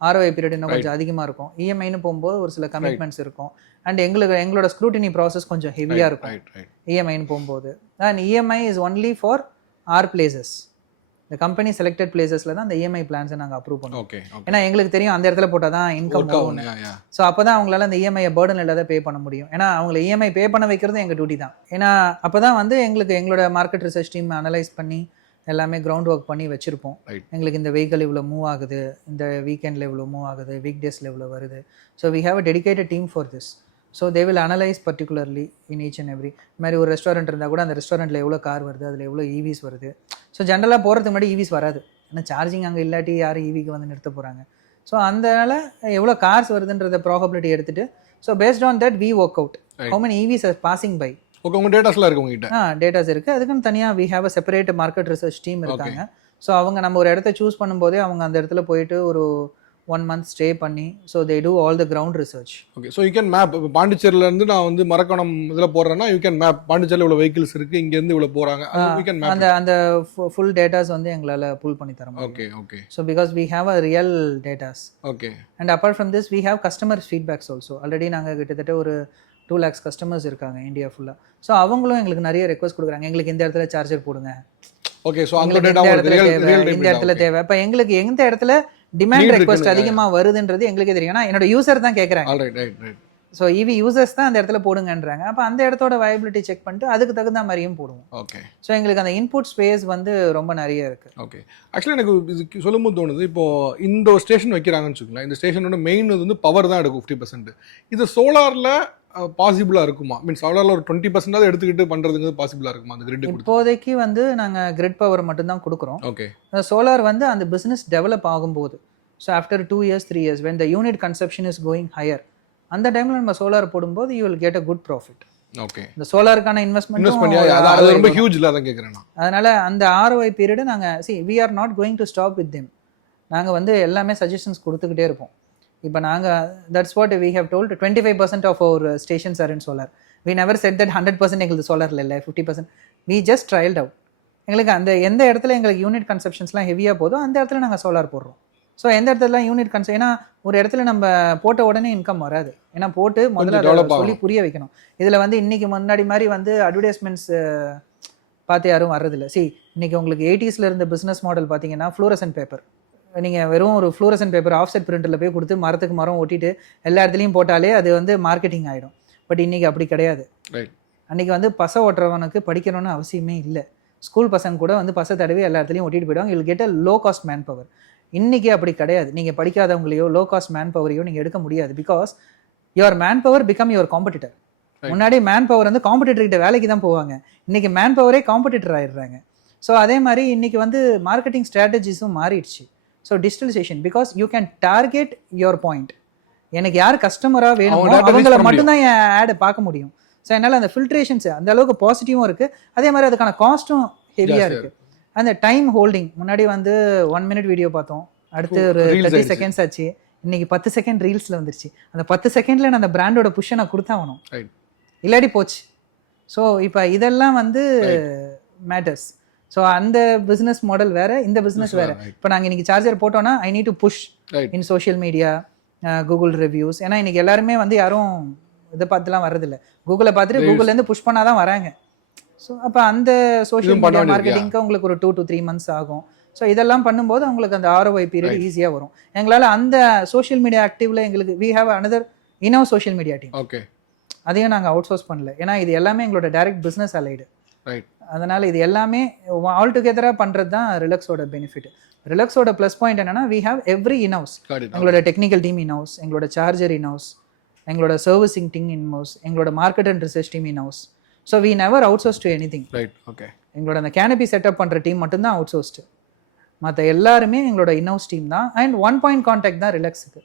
ROI period இன்னும் கொஞ்சம் அதிகமாக இருக்கும். இஎம்ஐன்னு போகும்போது ஒரு சில கமிட்மெண்ட்ஸ் இருக்கும் அண்ட் எங்களோட ஸ்க்ரூட்டினி ப்ராசஸ் கொஞ்சம் ஹெவியாக இருக்கும் இஎம்ஐன்னு போகும்போது. And EMI is only for our places. இந்த கம்பெனி செலக்டட் பிளேசஸில் தான் அந்த இஎம்ஐ பிளான்ஸை நாங்கள் அப்ரூவ் பண்ணுவோம். ஏன்னா எங்களுக்கு தெரியும் அந்த இடத்துல போட்டால் தான் இன்கம் வரும். ஸோ அப்போ தான் அவங்களால அந்த இஎம்ஐயை பேர்டன் இல்லாத பே பண்ண முடியும். ஏன்னா அவங்களை இஎம்ஐ பே பண்ண வைக்கிறது எங்கள் டியூட்டி தான். ஏன்னா அப்போ தான் வந்து எங்களோட மார்க்கெட் ரிசர்ச் டீம் அனலைஸ் பண்ணி எல்லாமே கிரவுண்ட் ஒர்க் பண்ணி வச்சுருப்போம். எங்களுக்கு இந்த வெஹிக்கல் இவ்வளோ மூவ் ஆகுது, இந்த வீக்கெண்டில் இவ்வளோ மூவ் ஆகுது, வீக் டேஸில் இவ்வளோ வருது. So we have a dedicated team for this. So they will analyse particularly in each and every. இது மாதிரி ஒரு ரெஸ்டாரண்ட் இருந்தால் கூட அந்த ரெஸ்டாரண்ட்டில் எவ்வளோ கார் வருது, அதில் எவ்வளோ ஈவிஸ் வருது. ஸோ ஜென்ரலாக போகிறதுக்கு முன்னாடி ஈவிஸ் வராது, ஏன்னா சார்ஜிங் அங்கே இல்லாட்டி யாரும் ஈவிக்கு வந்து நிறுத்த போகிறாங்க. ஸோ அதனால் எவ்வளோ கார்ஸ் வருதுன்றத ப்ராபபிலிட்டி எடுத்துகிட்டு, so based on that we work out how many EVs are passing by. Okay. உங்கள் டேட்டாஸ்லாம் இருக்குது உங்ககிட்ட? டேட்டாஸ் இருக்குது. அதுக்குன்னு தனியாக we have a separate market research team இருக்காங்க. ஸோ அவங்க நம்ம ஒரு இடத்த சூஸ் பண்ணும்போதே அவங்க அந்த இடத்துல போயிட்டு ஒரு 1 month ஸ்டே பண்ணி, so they do all the ground research. Okay. So you can map. இப்போ பாண்டிச்சேரியிலேருந்து நான் வந்து மரக்கணம் இதில் போடுறேன்னா யூ கேன் மேப் பாண்டிச்சேரியில் இவ்வளோ வெஹிக்கிள்ஸ் இருக்குது, இங்கேருந்து இவ்வளோ போகிறாங்க, அந்த ஃபுல் டேட்டாஸ் வந்து எங்களால் புல் பண்ணி தரோம். Okay. Okay. So because we have a real datas. Okay. And apart from this we have customers feedbacks also. Already நாங்கள் கிட்டத்தட்ட ஒரு 2 lakhs கஸ்டமர்ஸ் இருக்காங்க இந்தியா ஃபுல்லாக. ஸோ அவங்களும் எங்களுக்கு நிறைய ரெக்வஸ்ட் கொடுக்குறாங்க, எங்களுக்கு இந்த இடத்துல சார்ஜர் போடுங்க. ஓகே. ஸோ அந்த இந்த இடத்துல தேவை. இப்போ எங்களுக்கு எந்த இடத்துல டிமாண்ட் ரெக்வஸ்ட் அதிகமாக வருதுன்றது எங்களுக்கே தெரியும். ஏன்னா என்னோட யூசர் தான் கேட்குறாங்க. ஸோ இவி யூசர்ஸ் தான் அந்த இடத்துல போடுங்கன்றாங்க. அப்போ அந்த இடத்தோட வயபிலிட்டி செக் பண்ணிட்டு அதுக்கு தகுந்த மாதிரியும் போடுவோம். ஓகே. ஸோ எங்களுக்கு அந்த இன்புட் ஸ்பேஸ் வந்து ரொம்ப நிறைய இருக்குது. ஓகே. ஆக்சுவலி எனக்கு இது சொல்லும்போது தோணுது, இப்போது இந்த ஒரு ஸ்டேஷன் வைக்கிறாங்கன்னு வச்சுக்கோங்களேன், இந்த ஸ்டேஷனோட மெயின் வந்து பவர் தான் எடுக்கும் 50%. இது சோலாரில் பாசிபிளாக இருக்குமா? மீன்ஸ் சோலாரில் ஒரு 20% எடுத்துக்கிட்டு பண்ணுறதுங்கிறது பாசிபிளாக இருக்குமா அந்த கிரிட்? இப்போதைக்கு வந்து நாங்கள் கிரிட் பவர் மட்டும்தான் கொடுக்குறோம். ஓகே. சோலார் வந்து அந்த பிஸ்னஸ் டெவலப் ஆகும்போது, so after 2 years 3 years when the unit consumption is going higher, அந்த டைமில் நம்ம சோலார் போடும்போது you will get a good profit. Okay, இந்த சோலாருக்கான இன்வெஸ்ட் பண்ணி இன்வெஸ்ட்மெண்ட் அது ரொம்ப ஹியூஜ் இல்ல, அதான் கேக்குறேன் நான். அதனால அந்த ROI பீரியட் நாங்கள் we are not going to stop with them. நாங்கள் வந்து எல்லாமே சஜஷன்ஸ் கொடுத்துக்கிட்டே இருப்போம். இப்போ நாங்கள் that's what we have told 25% of our stations are in solar. We never said that 100% எங்களுக்கு சோலாரில் இல்லை, 50%. we just trialed out. எங்களுக்கு அந்த எந்த இடத்துல எங்களுக்கு யூனிட் கன்சப்ஷன்ஸ்லாம் ஹெவியாக போதோ அந்த இடத்துல நாங்கள் சோலார் போடுறோம். ஸோ எந்த இடத்துலலாம் யூனிட் ஏன்னா ஒரு இடத்துல நம்ம போட்ட உடனே இன்கம் வராது. ஏன்னா போட்டு முதல்ல அதை சொல்லி புரிய வைக்கணும். இதில் வந்து இன்னைக்கு முன்னாடி மாதிரி வந்து அட்வர்டைஸ்மெண்ட்ஸ் பார்த்து யாரும் வர்றதில்ல. இன்னைக்கு உங்களுக்கு 80s இருந்த பிஸ்னஸ் மாடல் பார்த்தீங்கன்னா ஃப்ளூரசன்ட் பேப்பர். நீங்கள் வெறும் ஒரு ஃப்ளூரசன்ட் பேப்பர் ஆஃப்செட் பிரிண்டரில் போய் கொடுத்து மரத்துக்கு மரம் ஒட்டிட்டு எல்லா இடத்துலையும் போட்டாலே அது வந்து மார்க்கெட்டிங் ஆகிடும். பட் இன்றைக்கி அப்படி கிடையாது. அன்றைக்கி வந்து பசை ஓட்டுறவனுக்கு படிக்கணும்னு அவசியமே இல்லை. ஸ்கூல் பசங்க கூட வந்து பசை தடவை எல்லா இடத்துலையும் ஒட்டிட்டு போயிடுவாங்க. You will get a low cost man power. இன்றைக்கி அப்படி கிடையாது. நீங்கள் படிக்காதவங்களையோ லோ காஸ்ட் மேன் பவரையோ நீங்கள் எடுக்க முடியாது. Because your man power become your competitor. முன்னாடி மேன் பவர் வந்து காம்படிட்டர் கிட்ட வேலைக்கு தான் போவாங்க. இன்றைக்கி மேன் பவரே காம்படிட்டர் ஆயிடுறாங்க. ஸோ அதே மாதிரி இன்றைக்கி வந்து மார்க்கெட்டிங் ஸ்ட்ராட்டஜிஸும் மாறிடுச்சு. So digitalisation because you can target your point. எனக்கு யார் கஸ்டமராக வேணுமோ அவங்கள மட்டும்தான் என் ஆடை பார்க்க முடியும். ஸோ என்னால் அந்த ஃபில்ட்ரேஷன்ஸ் அந்த அளவுக்கு பாசிட்டிவும் இருக்குது. அதே மாதிரி அதுக்கான காஸ்ட்டும் ஹெவியாக இருக்குது. அந்த டைம் ஹோல்டிங் முன்னாடி வந்து 1 minute வீடியோ பார்த்தோம், அடுத்து ஒரு 30 seconds ஆச்சு, இன்னைக்கு 10 செகண்ட் ரீல்ஸில் வந்துருச்சு. அந்த 10 செகண்டில் நான் அந்த பிராண்டோட புஷ்ஷை நான் கொடுத்தாகணும், இல்லாடி போச்சு. ஸோ இப்போ இதெல்லாம் வந்து மேட்டர்ஸ். ஸோ அந்த பிஸ்னஸ் மாடல் வேறு, இந்த பிஸ்னஸ் வேறு. இப்போ நாங்கள் இன்றைக்கி சார்ஜர் போட்டோன்னா I need to push in social media, Google reviews. ஏன்னா இன்றைக்கி எல்லாருமே வந்து யாரும் இதை பார்த்துலாம் வர்றதில்ல. கூகுளை பார்த்துட்டு கூகுள்லேருந்து புஷ் பண்ணால் தான் வராங்க. ஸோ அப்போ அந்த சோஷியல் மீடியா மார்க்கெட்டிங்க்கு உங்களுக்கு ஒரு 2 to 3 months ஆகும். ஸோ இதெல்லாம் பண்ணும்போது அவங்களுக்கு அந்த ROI பீரியட் ஈஸியாக வரும். எங்களால் அந்த சோஷியல் மீடியா ஆக்டிவ்ல எங்களுக்கு we have another in-house social media team. Okay, அதையும் நாங்கள் அவுட் சோர்ஸ் பண்ணல. ஏன்னா இது எல்லாமே எங்களோட டைரக்ட் பிஸ்னஸ் அலைடு. அதனால் இது எல்லாமே ஆல் டுகெதராக பண்ணுறது தான் ரிலக்ஸோட பெனிஃபிட். ரிலக்ஸோட ப்ளஸ் பாயிண்ட் என்னன்னா we have every in-house. எங்களோட டெக்னிக்கல் டீம் in-house, எங்களோட சார்ஜர் in-house, எங்களோட சர்வீசிங் டீம் in-house, எங்களோட market and research team in-house. So we never outsource to anything. எங்களோட அந்த கேனபி செட்டப் பண்ணுற டீம் மட்டும்தான் அவுட் சோர்ஸ்டு. மற்ற எல்லாருமே எங்களோட இன்ஹவுஸ் டீம் தான். அண்ட் 1 point கான்டாக்ட் தான் ரிலாக்ஸுக்கு.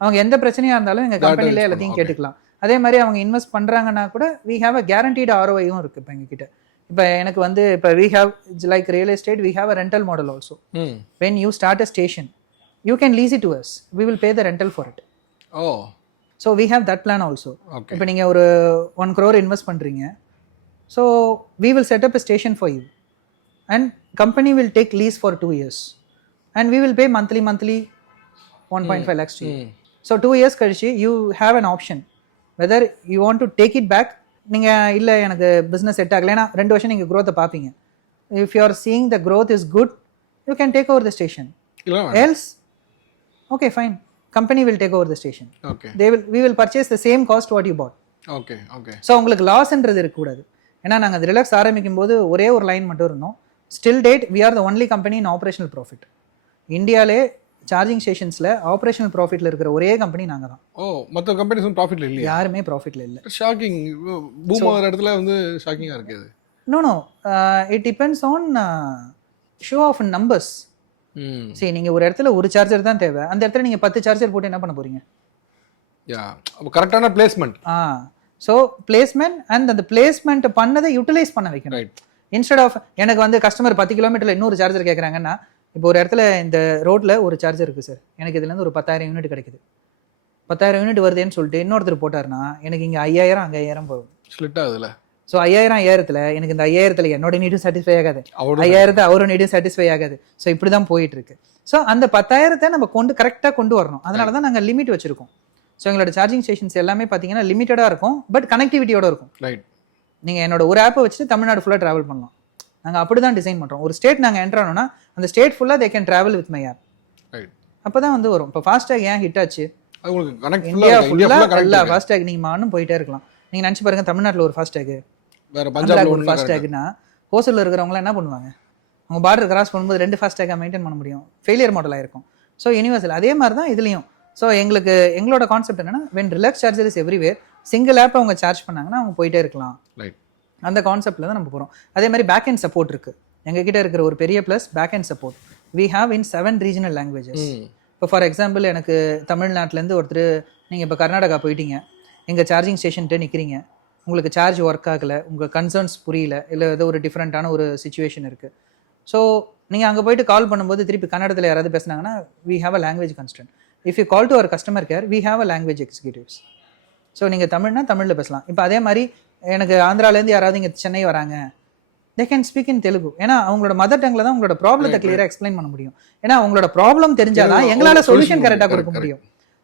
அவங்க எந்த பிரச்சனையாக இருந்தாலும் எங்கள் கம்பெனியில் எல்லாத்தையும் கேட்டுக்கலாம். அதே மாதிரி அவங்க இன்வெஸ்ட் பண்ணுறாங்கன்னா கூட வி ஹேவ் அ கேரண்டீடு ROIயும் இருக்குது இப்போ எங்ககிட்ட. இப்போ எனக்கு வந்து இப்போ we have like real estate, we have a rental model also. When you start a station you can lease it to us, we will pay the rental for it. So we have that plan also. இப்போ நீங்கள் ஒரு 1 crore invest பண்ணுறீங்க. So we will set up a station for you and company will take lease for 2 years and we will pay monthly 1.5 lakhs to you. So 2 years கழிச்சு you have an option whether you want to take it back. நீங்கள் இல்லை எனக்கு business set ஆகலைன்னா 2 வருஷம் நீங்கள் growth பார்ப்பீங்க. If you are seeing the growth is good, you can take over the station. Else, okay fine, company will take over the station. We will purchase the same cost what you bought. So உங்களுக்கு லாஸ்ன்றது இருக்கக்கூடாது. ஏன்னா நாங்கள் அது relax ஆரம்பிக்கும் போது ஒரே ஒரு line மட்டும் இருந்தோம், still that we are the only company in operational profit. இந்தியாவிலே சார்ஜிங் ஸ்டேஷன்ஸில் ஆப்ரேஷனல் ப்ராஃபிட்டில் இருக்கிற ஒரே கம்பெனி நாங்கள் தான். மற்ற கம்பெனிஸும் ப்ராஃபிட்டில் இல்லை, யாருமே ப்ராஃபிட்டில் இல்லை. ஷாக்கிங், பூம் ஆகிற இடத்துல வந்து ஷாக்கிங்காக இருக்குது. No it depends on show of numbers. சரி, நீங்கள் ஒரு இடத்துல ஒரு சார்ஜர் தான் தேவை, அந்த இடத்துல நீங்கள் 10 சார்ஜர் போட்டு என்ன பண்ண போகிறீங்க? கரெக்டான பிளேஸ்மெண்ட். ஸோ பிளேஸ்மெண்ட் அண்ட் அந்த பிளேஸ்மெண்ட் பண்ணதை யூட்டிலைஸ் பண்ண வைக்கணும். இன்ஸ்டெட் ஆஃப் எனக்கு வந்து கஸ்டமர் 10 kilometerல இன்னொரு சார்ஜர் கேட்குறாங்கன்னா, இப்போ ஒரு இடத்துல இந்த ரோட்டில் ஒரு சார்ஜர் இருக்குது சார், எனக்கு இதுலேருந்து ஒரு 10,000 யூனிட் கிடைக்குது, 10,000 யூனிட் வருதுன்னு சொல்லிட்டு இன்னொருத்தர் போட்டார்னா எனக்கு இங்கே 5,000 அங்கே 5,000 போகும், ஸ்ப்ளிட் ஆகுதுல்ல. ஸோ 5,000 எனக்கு இந்த 5,000 என்னோட நீடும் சாட்டிஸ்ஃபை ஆகாது, 5,000 அவரோட நீடும் சாட்டிஸ்ஃபை ஆகாது. ஸோ இப்படி தான் போயிட்டு இருக்கு. ஸோ அந்த 10,000 நம்ம கரெக்டாக கொண்டு வரணும். அதனால தான் நாங்கள் லிமிட் வச்சுருக்கோம். ஸோ எங்களோட சார்ஜிங் ஸ்டேஷன்ஸ் எல்லாமே பார்த்தீங்கன்னா லிமிட்டடாக இருக்கும், பட் கனெக்டிவிட்டியோட இருக்கும். நீங்கள் என்னோட ஒரு ஆப்பை வச்சுட்டு தமிழ்நாடு ஃபுல்லாக ட்ராவல் பண்ணலாம். நாங்கள் அப்படி தான் டிசைன் பண்ணுறோம். ஒரு ஸ்டேட் நாங்கள் என்ட்ரு ஆனோம்னா அந்த ஸ்டேட் ஃபுல்லாக they can travel with my app. அப்போ தான் வந்து வரும். இப்போ ஃபாஸ்டேக் ஏன் ஹிட் ஆச்சு, இந்தியா ஃபுல்லாக எல்லா ஃபாஸ்டேக் நீங்கள் மானும் போயிட்டே இருக்கலாம். நீங்கள் நினச்சி பாருங்கள், தமிழ்நாட்டில் ஒரு ஃபாஸ்டேக்கு, பஞ்சாப்ல ஒரு ஃபாஸ்டேக்னா ஹோசலில் இருக்கிறவங்களாம் என்ன பண்ணுவாங்க, அவங்க பார்டர் கிராஸ் பண்ணும்போது 2 ஃபாஸ்டேக்காக மெயின்டைன் பண்ண முடியும், ஃபெயிலியர் மாடலாக இருக்கும். ஸோ யூனிவர்சல் அதே மாதிரி தான் இதுலேயும். ஸோ எங்களோட கான்செப்ட் என்னன்னா, when relax charger is everywhere, single app அவங்க சார்ஜ் பண்ணாங்கன்னா அவங்க போயிட்டே இருக்கலாம். அந்த கான்செப்ட்ல தான் நம்ம போகிறோம். அதே மாதிரி பேக் அண்ட் சப்போர்ட் இருக்கு. எங்ககிட்ட இருக்கிற ஒரு பெரிய plus back and support. We have in 7 regional languages. இப்போ ஃபார் எக்ஸாம்பிள் எனக்கு தமிழ்நாட்டிலேருந்து ஒருத்தர் நீங்கள் இப்போ கர்நாடகா போயிட்டீங்க, எங்கள் சார்ஜிங் ஸ்டேஷன்கிட்ட நிற்கிறீங்க, உங்களுக்கு சார்ஜ் ஒர்க் ஆகலை, உங்கள் கன்சர்ன்ஸ் புரியல, இல்லை ஏதோ ஒரு டிஃப்ரெண்ட்டான ஒரு சுச்சுவேஷன் இருக்குது. ஸோ நீங்கள் அங்கே போயிட்டு கால் பண்ணும்போது திருப்பி கன்னடத்தில் யாராவது பேசுனாங்கன்னா we have a language constraint. If you call to our customer care, we have a language executives. So நீங்கள் தமிழ்னா தமிழில் பேசலாம். இப்போ அதே மாதிரி எனக்கு ஆந்திராலேருந்து யாராவது இங்கே சென்னை வராங்க, they can speak in Telugu. ஏன்னா அவங்களோட மதர் டங்கில் தான் உங்களோட ப்ராப்ளத்தை கிளியராக எக்ஸ்பிளைன் பண்ண முடியும். ஏன்னா அவங்களோட ப்ராப்ளம் தெரிஞ்சாதான் எங்களால் சொல்யூஷன் கரெக்டாக கொடுக்க முடியும்.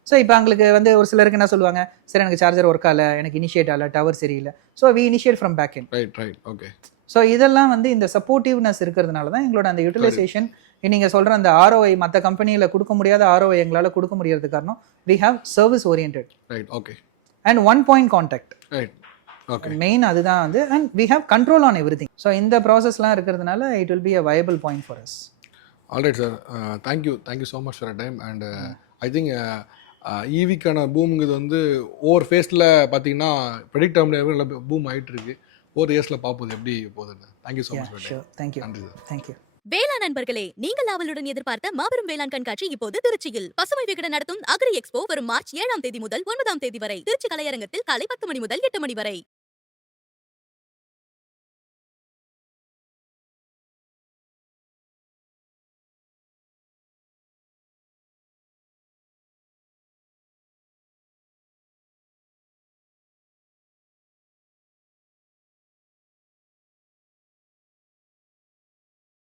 ஸோ இப்போ அவங்களுக்கு வந்து ஒரு சிலருக்கு என்ன சொல்லுவாங்க, சரி எனக்கு சார்ஜர் ஒர்க் ஆகலை, எனக்கு இனிஷியேட் ஆகலை, டவர் சரியில்லை, so we initiate from back end. Right okay. So இதெல்லாம் வந்து இந்த சப்போர்ட்டிவ்னஸ் இருக்கிறதுனால தான் எங்களோட அந்த யூட்டிலைசேஷன், நீங்கள் சொல்கிற அந்த ROI மற்ற கம்பெனியில் கொடுக்க முடியாத ROI எங்களால் கொடுக்க முடியறது காரணம் we have service oriented. Right okay. and one point contact. Right okay. Main அதுதான் வந்து, and we have control on everything. So இந்த ப்ராசஸ்லாம் இருக்கிறதுனால it will be a viable point for us. Alright sir, thank you so much for time. And I think ஈவிக்கான பூமுங்கிறது வந்து ஒவ்வொரு ஃபேஸில் பார்த்தீங்கன்னா ப்ரெடிக்ட் ஆக முடியாது, நல்ல பூம் ஆகிட்டு இருக்கு. ஒவ்வொரு இயர்ஸில் பார்ப்போது எப்படி போகுதுன்னு. Thank you so much. Sure. Thank you. நன்றி சார். Thank you. வேளாண் நண்பர்களே, நீங்கள் ஆவலுடன் எதிர்பார்த்த மாபெரும் வேளாண் கண்காட்சி இப்போது திருச்சியில் பசுமை விகடன் நடத்தும் அக்ரி எக்ஸ்போ வரும் மார்ச் 7ஆம் தேதி முதல் 9ஆம் தேதி வரை திருச்சி கலையரங்கத்தில் காலை 10 மணி முதல் 8 மணி வரை.